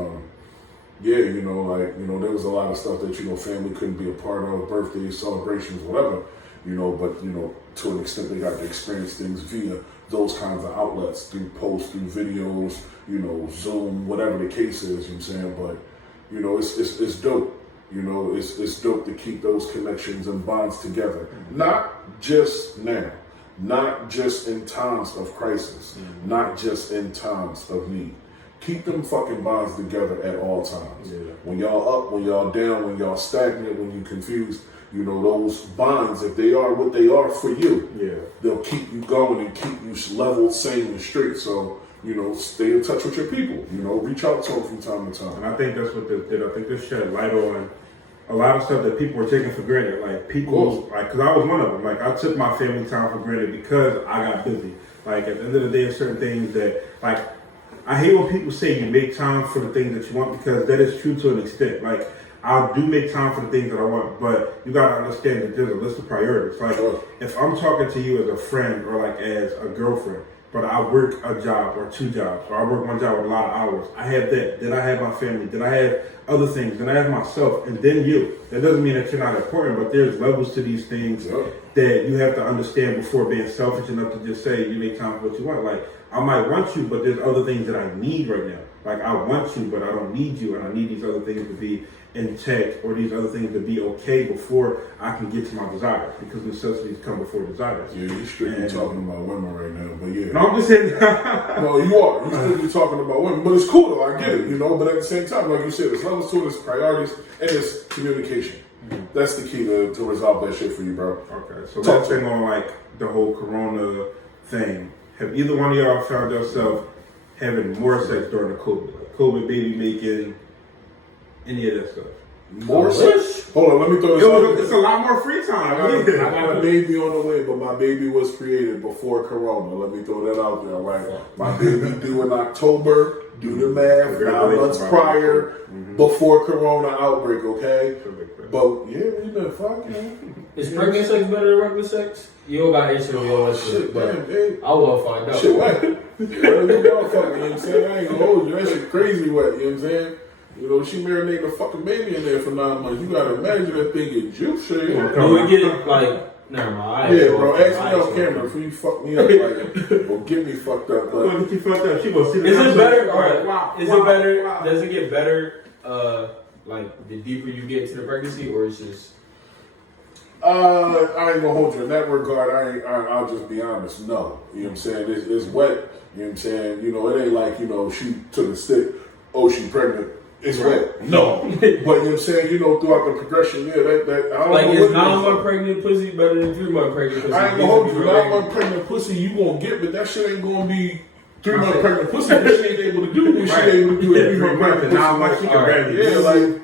you know, like, you know, there was a lot of stuff that, you know, family couldn't be a part of, birthdays, celebrations, whatever, you know, but, you know, to an extent they got to experience things via those kinds of outlets, through posts, through videos, you know, Zoom, whatever the case is, you know what I'm saying? But, you know, it's dope. You know, it's dope to keep those connections and bonds together. Not just now, not just in times of crisis, not just in times of need. Keep them fucking bonds together at all times. When y'all up, when y'all down, when y'all stagnant, when you confused, you know, those bonds, if they are what they are for you, they'll keep you going and keep you level, sane, and straight. So, you know, stay in touch with your people. You know, reach out to them from time to time. And I think that's what this did. I think this shed light on a lot of stuff that people were taking for granted. Like, people, like, because I was one of them. Like, I took my family time for granted because I got busy. Like, at the end of the day, there's certain things that, like, I hate when people say you make time for the things that you want, because that is true to an extent. Like, I do make time for the things that I want, but you gotta understand that there's a list of priorities. Like, if I'm talking to you as a friend or like as a girlfriend, but I work a job or two jobs, or I work one job with a lot of hours, I have that, then I have my family, then I have other things, then I have myself, and then you. That doesn't mean that you're not important, but there's levels to these things that you have to understand before being selfish enough to just say you make time for what you want. Like, I might want you, but there's other things that I need right now. Like, I want you, but I don't need you, and I need these other things to be in check, or these other things to be okay before I can get to my desires, because necessities come before desires. Yeah, you're strictly talking about women right now, but yeah. No, I'm just saying. No, you are. You're strictly talking about women, but it's cool though, I get it, you know, but at the same time, like you said, it's levels to it, it's priorities, and it's communication. That's the key to resolve that shit for you, bro. Okay, so that thing on like the whole corona thing, have either one of y'all found yourself having more sex during the COVID? Like COVID baby making, any of that stuff? More sex? Hold on, let me throw this out. It's a lot more free time. I got a baby on the way, but my baby was created before corona. Let me throw that out there, right? My baby due in October, do the math, 9 months prior, before corona outbreak, okay? But yeah, we been fucking. Is pregnant sex better than regular sex? You don't got to answer me all that shit, but I want to find out. Shit, what? You know what I'm saying? I ain't gonna hold you. That shit crazy wet, you know what I'm saying? You know, she marinated a fucking baby in there for 9 months. You gotta imagine that thing get juice shit. Do we get it, like, never mind. Yeah, bro, ask me off camera before you fuck me up, like, or get me fucked up. Well, get you fucked up. She gonna see the Is it better? Alright, wow, is it better? Does it get better, like, the deeper you get into the pregnancy, or is just... I ain't gonna hold you in that regard. I'll just be honest. No, you know what I'm saying. It's wet. You know what I'm saying. You know, it ain't like, you know, she took a stick. Oh, she pregnant. It's wet. No, but you know what I'm saying. You know, throughout the progression, yeah, that I don't like, know. Is 9 month pregnant pussy better than 3 month pregnant pussy? I ain't gonna hold you. 9 month pregnant pussy you gonna get, but that shit ain't gonna be 3 month pregnant pussy. That she ain't able to do what she able to do at 3 month pregnant pussy. 9 months she can barely. Yeah, like.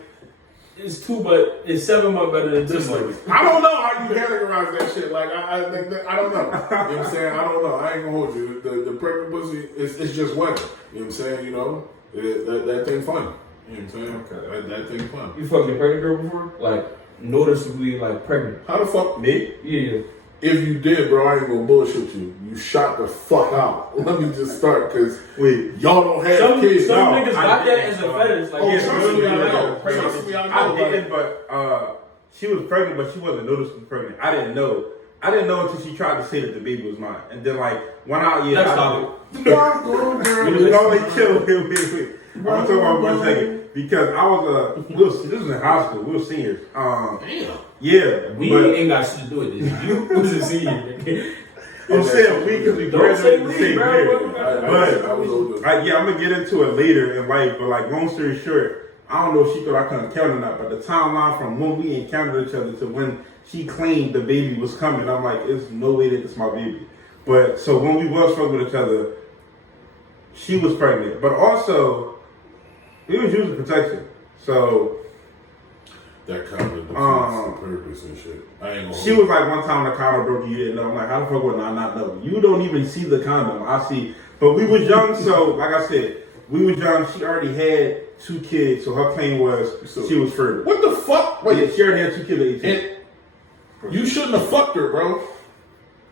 It's 2, but it's 7 months better than 2 months. I don't know how you categorize that shit. Like, I don't know. You know what I'm saying? I don't know. I ain't gonna hold you. The pregnant pussy, it's just weather. You know what I'm saying? You know, that thing fun. You know what I'm saying? Okay. That thing fun. You fucked a pregnant girl before? Like, noticeably, like, pregnant. How the fuck? Me? Yeah. If you did, bro, I ain't gonna bullshit you. You shot the fuck out. Let me just start, because y'all don't have kids. Some niggas got that as a fetish. Like, trust me, I know. I didn't, but she was pregnant, but she wasn't noticeably pregnant. I didn't know until she tried to say that the baby was mine. And then, like, when Let's stop it. No, wait, chill. Wait. I'm gonna talk about 1 second. Because I was, this was in high school. We were seniors. Damn. Yeah. We ain't got shit to do with this. You was a senior. I'm saying we because we graduated the same year. But I'm gonna get into it later in life. But like, long story short, I don't know if she thought I couldn't count or not. But the timeline from when we encountered each other to when she claimed the baby was coming, I'm like, there's no way that it's my baby. But so when we was fucking with each other, she was pregnant, but also we was using protection. So that kind of defeats the purpose and shit. I ain't gonna she was like, one time the condom broke, you didn't know. I'm like, how the fuck would I not know? You don't even see the condom. I see. But we was young, so like I said, we was young. She already had 2 kids, so her claim was she was fertile. What the fuck? Wait, yeah, she already had 2 kids at 18. You shouldn't have fucked her, bro.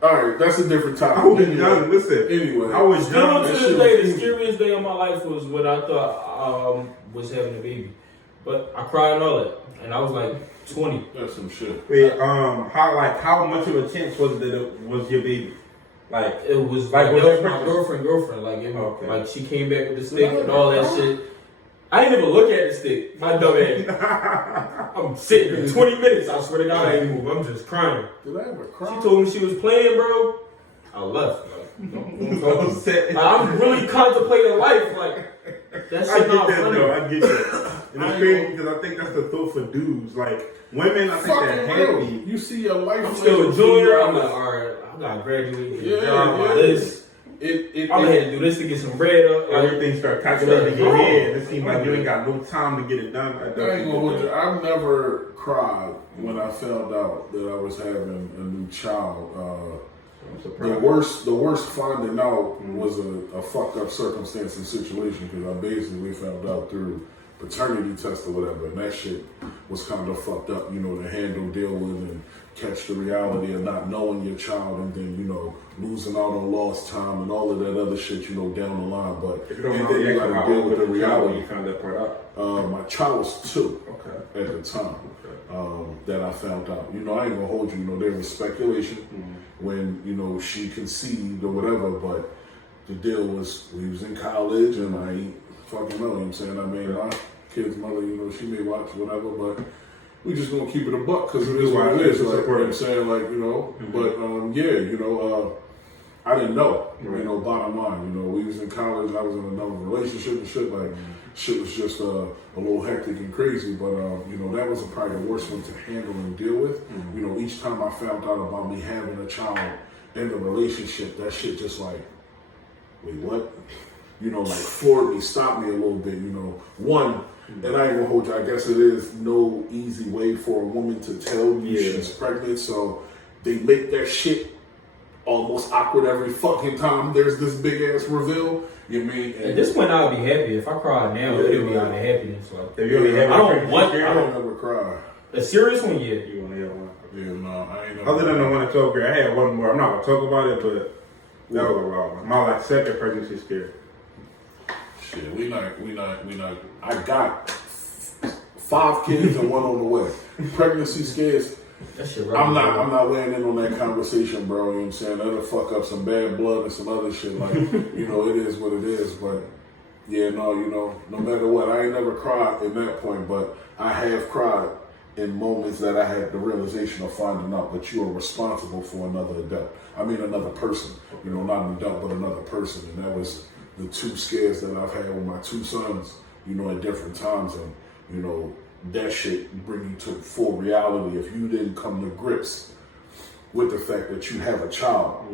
Alright, that's a different topic. I was young. Listen, anyway, I was young. To this day, the scariest day of my life was when I thought was having a baby. But I cried and all that, and I was like 20. That's some shit. Wait, how much of a chance was it that it was your baby? Like it was like it was my girlfriend. Like like she came back with the stick and all that shit. I didn't even look at the stick. My dumb ass. I'm sitting there 20 minutes. I swear to God, I ain't move. I'm just crying. Did I ever cry? She told me she was playing, bro. I left. I'm really contemplating life. Like that shit not funny. I get that. And it's crazy because I think that's the thought for dudes. Like women, I think they're happy. You see your life. I'm still a junior. I'm like, all right, I gotta graduate. This. I'm gonna have to do this to get some bread up. Everything start calculating in your head. It seems like you ain't got no time to get it done. I ain't gonna hold you. I've never cried when I found out that I was having a new child. The worst finding out was a fucked up circumstance and situation because I basically found out through paternity test or whatever, and that shit was kind of fucked up, you know, to handle, deal with, and catch the reality of not knowing your child and then, you know, losing out on lost time and all of that other shit, you know, down the line. But if you don't and know, then you gotta deal with the reality. You found that part out. My child was 2 at the time that I found out. You know, I ain't gonna hold you. You know, there was speculation when, you know, she conceived or whatever, but the deal was we was in college and I ain't fucking know, you know what I'm saying? I mean, my kid's mother, you know, she may watch whatever, but we just gonna keep it a buck because it is what it is. Like, you know what I'm saying? Like, you know, but yeah, you know, I didn't know, you know, bottom line, you know, we was in college, I was in another relationship and shit, like, shit was just a little hectic and crazy, but, you know, that was probably the worst one to handle and deal with. You know, each time I found out about me having a child in the relationship, that shit just like, wait, what? You know, like floored me, stopped me a little bit, you know. One, and I ain't gonna hold you, I guess it is no easy way for a woman to tell you she's pregnant, so they make that shit almost awkward every fucking time there's this big ass reveal. You mean? And at this point, I'll be happy. If I cry now, it'll be out of happiness. Like, I don't ever cry. A serious one, yeah. You only have one. Yeah, no, I ain't. Other than the one I told her, I had one more. I'm not gonna talk about it, but that was a wild one. My like second pregnancy scare. Shit, we not. I got 5 kids and 1 on the way. Pregnancy scares. That shit right. I'm not weighing in on that conversation, bro. You know what I'm saying? That'll fuck up some bad blood and some other shit. Like, you know, it is what it is. But yeah, no, you know, no matter what, I ain't never cried in that point, but I have cried in moments that I had the realization of finding out that you are responsible for another adult. I mean, another person. You know, not an adult, but another person. And that was the 2 scares that I've had with my 2 sons, you know, at different times. And, you know, that shit bring you to full reality. If you didn't come to grips with the fact that you have a child,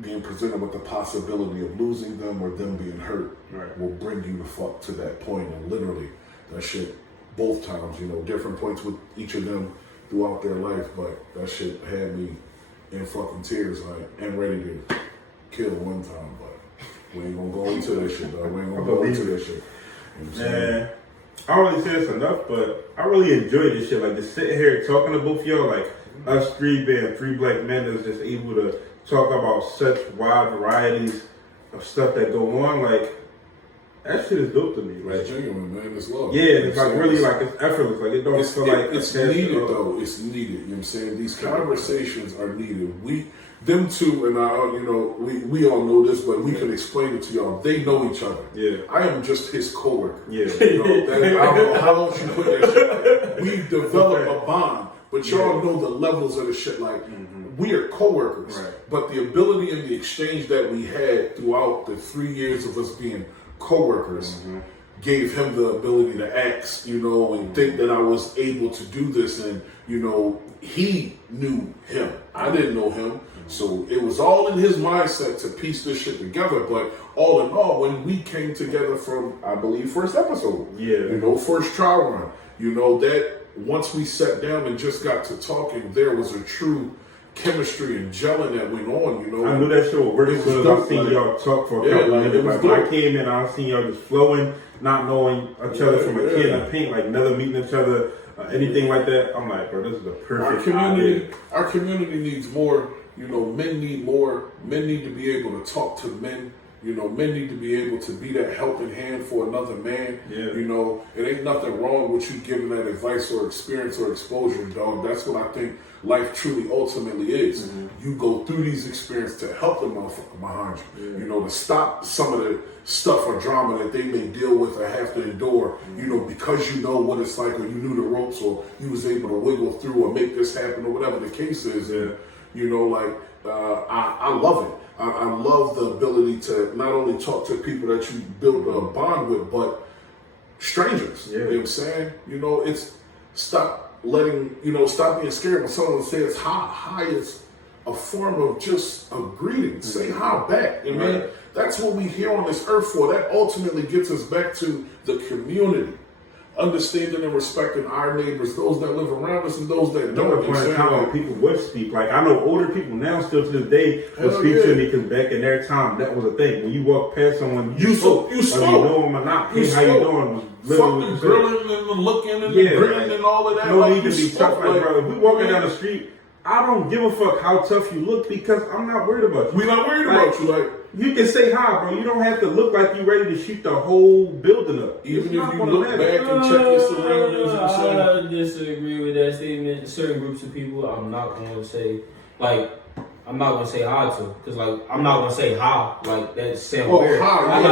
being presented with the possibility of losing them or them being hurt will bring you the fuck to that point. And literally, that shit, both times, you know, different points with each of them throughout their life, but that shit had me in fucking tears, like, and ready to kill one time, but we ain't gonna go into that shit, though. We ain't gonna go into that shit. You know what I'm saying? I don't really say this enough, but I really enjoy this shit. Like, just sitting here talking to both of y'all, like, us 3 being 3 black men that's just able to talk about such wide varieties of stuff that go on. Like, that shit is dope to me. Like, it's genuine, man. It's love. Yeah, it's like really like it's effortless. Like, it don't feel like it's needed, though. It's needed. You know what I'm saying? These conversations are needed. Them two, and I, you know, we all know this, but we can explain it to y'all. They know each other. Yeah. I am just his coworker. Yeah. You know, I don't know how else you put that shit. We've developed a bond, but y'all know the levels of the shit. Like, we are coworkers, but the ability and the exchange that we had throughout the 3 years of us being coworkers gave him the ability to ask, you know, and think that I was able to do this, and you know, he knew him. I didn't know him. So it was all in his mindset to piece this shit together. But all in all, when we came together from, I believe, first episode, first trial run, that once we sat down and just got to talking, there was a true chemistry and gelling that went on, I knew that shit would work as soon as I seen y'all talk for a couple minutes. Like when I came in, I seen y'all just flowing, not knowing each other from a kid in paint, like never meeting each other, anything like that. I'm like, bro, this is the perfect idea. Our community needs more. Men need more. Men need to be able to talk to men. Men need to be able to be that helping hand for another man. Yeah. It ain't nothing wrong with you giving that advice or experience or exposure, dog. That's what I think life truly ultimately is. Mm-hmm. You go through these experiences to help the motherfucker behind you. Yeah. To stop some of the stuff or drama that they may deal with or have to endure, because you know what it's like, or you knew the ropes, or you was able to wiggle through or make this happen, or whatever the case is. Yeah. I love it. I love the ability to not only talk to people that you build a bond with, but strangers. Yeah. You know what I'm saying? It's stop being scared when someone says hi. Hi is a form of just a greeting. Say hi back. I mean, that's what we here on this earth for. That ultimately gets us back to the community. Understanding and respecting our neighbors, those that live around us and those that don't. Point in time when people would speak. Like I know older people now still to this day will speak to me because back in their time that was a thing. When you walk past someone, you spoke. You know them or not. Hey, how you doing? Fucking grilling and looking and grilling and all of that. No need to be tough, like bro. If we walking down the street, I don't give a fuck how tough you look because I'm not worried about you. We not worried about you. Like you can say hi, bro. You don't have to look like you ready to shoot the whole building up. Even if you look back and check your surroundings. I disagree with that statement. Certain groups of people, I'm not going to say hi to, because I'm not going to say hi. Like that sounds weird. I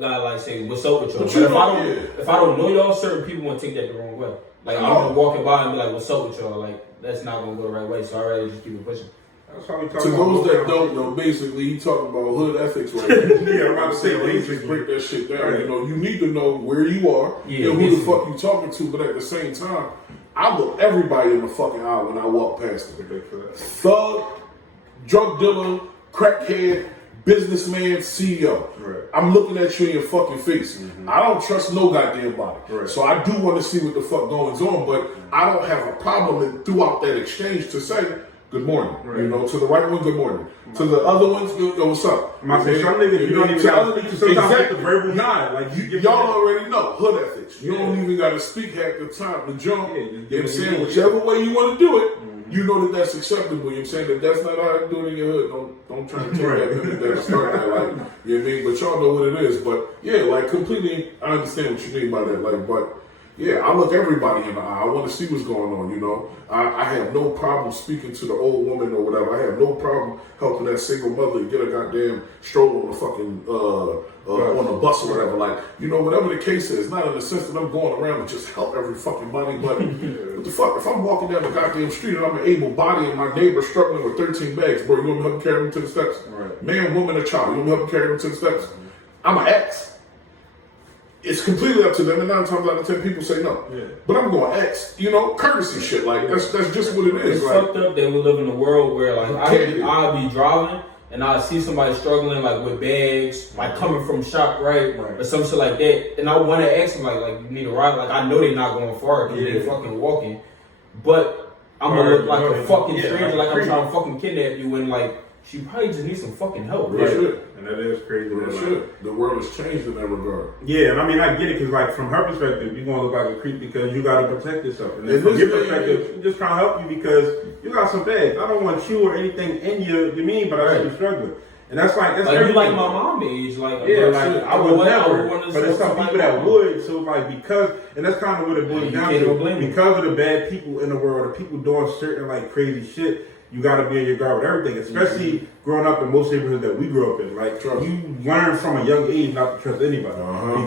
gotta say what's up with y'all. But if I don't know y'all, certain people want to take that the wrong way. Like I'm walking by and be like, what's up with y'all? Like that's not gonna go the right way. So I rather just keep it pushing. That's how we talk to about those that don't know, basically he talking about hood ethics right now. Yeah, I'm about to say just break that shit down. Right. You need to know where you are and who the fuck you talking to, but at the same time, I look everybody in the fucking eye when I walk past them. Thug, drug dealer, crackhead, businessman, CEO. Right. I'm looking at you in your fucking face. Mm-hmm. I don't trust no goddamn body. Right. So I do want to see what the fuck goes on, but I don't have a problem throughout that exchange to say, good morning. Right. To the right one, good morning. Mm-hmm. To the other ones, what's up? Some niggas, you don't even got to sometimes the verbal nod. Like y'all already know, hood ethics. You don't even got to speak half the time to jump. You know what I'm saying? Whichever way you want to do it, you know that's acceptable. You know what I'm saying? That that's not how you do it in your hood. Don't try to take that start that. Like, you know what I mean? But y'all know what it is. But completely, I understand what you mean by that. But I look everybody in the eye. I want to see what's going on, I have no problem speaking to the old woman or whatever. I have no problem helping that single mother get a goddamn stroller on the fucking, on the bus or whatever. Like, whatever the case is, not in the sense that I'm going around to just help every fucking body, but what the fuck, if I'm walking down the goddamn street and I'm an able body and my neighbor struggling with 13 bags, bro, you want me to help carry them to the steps? Right. Man, woman, or child, you want me to help carry them to the steps? I'm an ex. It's completely up to them, and 9 times out of 10 people say no. Yeah. But I'm going to ask, courtesy shit. Like that's just what it is. It's fucked up that we live in a world where I'll be driving and I see somebody struggling with bags, coming from shop or some shit like that, and I want to ask them like you need a ride. Like I know they're not going far because they're fucking walking, but I'm gonna look like a fucking stranger, like I'm trying to fucking kidnap you when she probably just needs some fucking help. Right. And that is crazy. The world has changed in that regard. Yeah, and I get it because from her perspective, you're gonna look like a creep because you gotta protect yourself. And then from your perspective, she's just trying to help you because you got some bags. I don't want you or anything in you mean, but I see you struggling. And that's you like my mom age, I would never. But there's some people that would. So because, and that's kind of what it boils down to. Because of the bad people in the world, the people doing certain crazy shit. You gotta be on your guard with everything, especially growing up in most neighborhoods that we grew up in. You learn from a young age not to trust anybody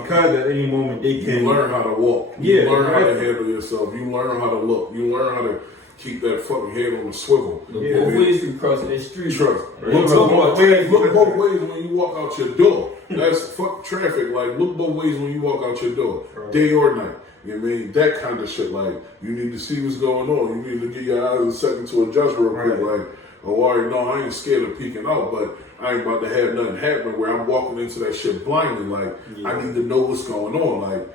because at any moment they can. You learn how to walk. You learn how to handle yourself. You learn how to look. You learn how to keep that fucking head on the swivel. Look both ways you cross the street. Trust. Right? Look both ways when you walk out your door. That's fuck traffic. Like, look both ways when you walk out your door, day or night. You know what I mean? That kind of shit. Like, you need to see what's going on. You need to get your eyes a second to adjust real quick. Like, oh, all right, no, I ain't scared of peeking out, but I ain't about to have nothing happen where I'm walking into that shit blindly. Like, I need to know what's going on. Like,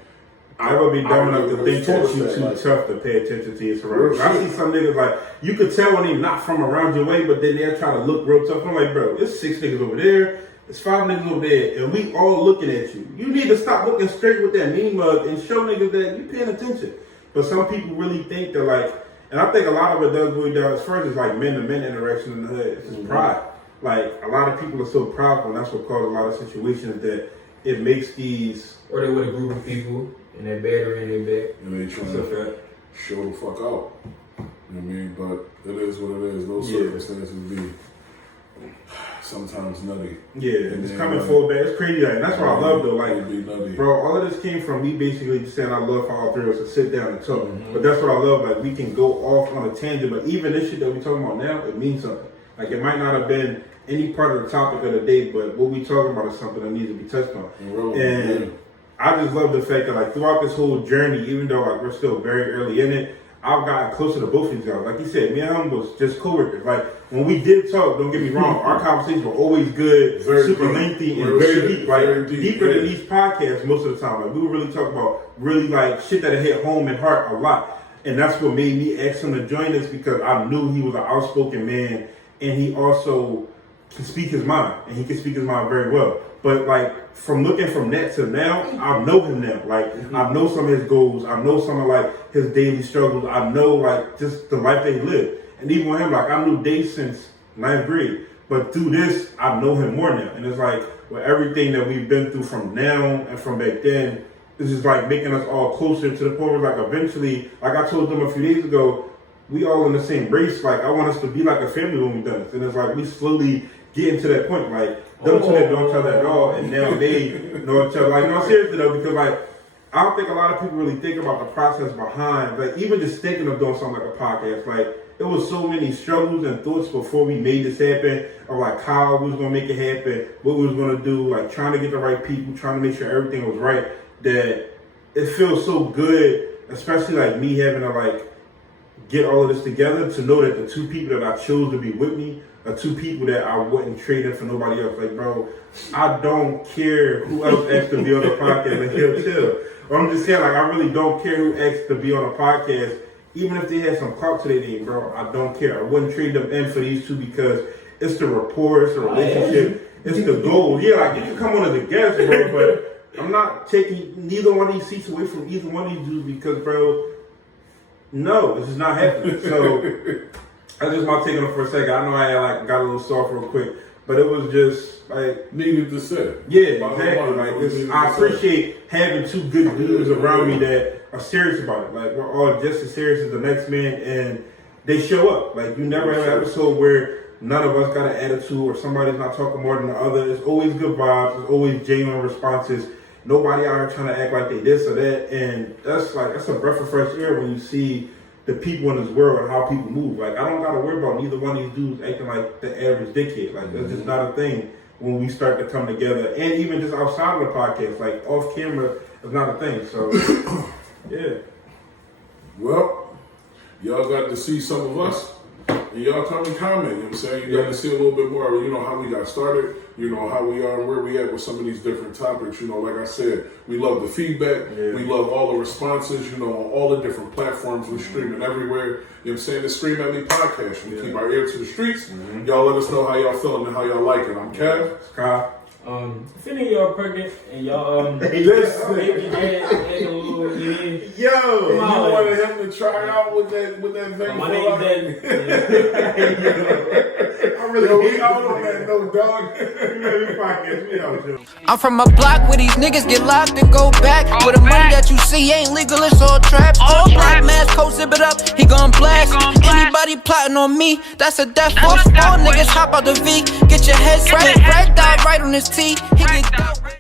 I would be dumb enough to think that you too tough to pay attention to your surroundings. I see some niggas like, you could tell when they not from around your way, but then they're trying to look real tough. I'm like, bro, there's 6 niggas over there, there's 5 niggas over there, and we all looking at you. You need to stop looking straight with that mean mug and show niggas that you paying attention. But some people really think that, like, and I think a lot of it does go down, as first as like men-to-men interaction in the hood, it's just pride. Like, a lot of people are so prideful, and that's what causes a lot of situations that it makes these... Or they with a group of people, and they're battery in their back. And they trying to show the fuck out. You know what I mean? But it is what it is. Those circumstances be sometimes nutty. Yeah, and it's coming full back. It's crazy. Like, that's what I love, though. Like, bro, all of this came from me basically just saying I love for all three of us to sit down and talk. But that's what I love. Like, we can go off on a tangent, but even this shit that we're talking about now, it means something. Like, it might not have been any part of the topic of the day, but what we talking about is something that needs to be touched on. And I just love the fact that, like, throughout this whole journey, even though like we're still very early in it, I've gotten closer to both of these guys. Like you said, me and him was just coworkers. Like, when we did talk, don't get me wrong, our conversations were always good, super lengthy, and very deep. Like, deeper than these podcasts most of the time. Like, we would really talk about really, like, shit that hit home and heart a lot. And that's what made me ask him to join us, because I knew he was an outspoken man, and he also can speak his mind, and he can speak his mind very well. But, like, from looking from that to now, I know him now. Like, I know some of his goals. I know some of, like, his daily struggles. I know, like, just the life that he lived. And even with him, like, I knew Dave since 9th grade. But through this, I know him more now. And it's like, with everything that we've been through from now and from back then, this is, like, making us all closer to the point where, like, eventually, like I told them a few days ago, we all in the same race. Like, I want us to be like a family when we done this. And it's like, we slowly getting to that point. Like, them two that know each other at all, and now they know each other. Like, no, seriously though, because, like, I don't think a lot of people really think about the process behind, like, even just thinking of doing something like a podcast. Like, there was so many struggles and thoughts before we made this happen, of like how we was gonna make it happen, what we was gonna do, like trying to get the right people, trying to make sure everything was right, that it feels so good, especially like me having to like get all of this together, to know that the two people that I chose to be with me are two people that I wouldn't trade in for nobody else. Like, bro, I don't care who else asked to be on the podcast. Like, chill. Or I'm just saying, like, I really don't care who asked to be on a podcast, even if they had some clout to their name, bro. I don't care. I wouldn't trade them in for these two, because it's the rapport, it's the relationship, it's the goal. Yeah, like, you can come on as a guest, bro, but I'm not taking neither one of these seats away from either one of these dudes, because, bro, no, this is not happening. So that's just my take on it for a second. I know I like got a little soft real quick, but it was just like needed to say. Yeah, exactly. Like, this, I appreciate having two good dudes around me that are serious about it. Like, we're all just as serious as the next man, and they show up. Like, you never have an episode where none of us got an attitude or somebody's not talking more than the other. It's always good vibes. It's always genuine responses. Nobody out here trying to act like they this or that, and that's a breath of fresh air when you see the people in this world and how people move. Like, I don't gotta worry about neither one of these dudes acting like the average dickhead. Like, that's just not a thing when we start to come together, and even just outside of the podcast, like off camera, is not a thing. So, yeah. Well, y'all got to see some of us, and y'all come and comment. You know what I'm saying? You got to see a little bit more, you know, how we got started, you know, how we are and where we at with some of these different topics. You know, like I said, we love the feedback. Yeah. We love all the responses, you know, on all the different platforms. We're streaming everywhere. You know what I'm saying? The ScreamATMePodcast. We keep our ear to the streets. Y'all let us know how y'all feeling and how y'all like it. I'm Kev. Sky. If any of y'all are pregnant and y'all listen. baby dad acting a little weird, you wanted him to try out with that thing. My name's I really hate out on that, no dog. I'm from a block where these niggas get locked and go back. Where the money that you see ain't legal, it's all traps. All black mask, coat zip it up, he gon' blast. Anybody plotting on me, that's a death force. All niggas hop out the V, get your head split, right down right on his T. He get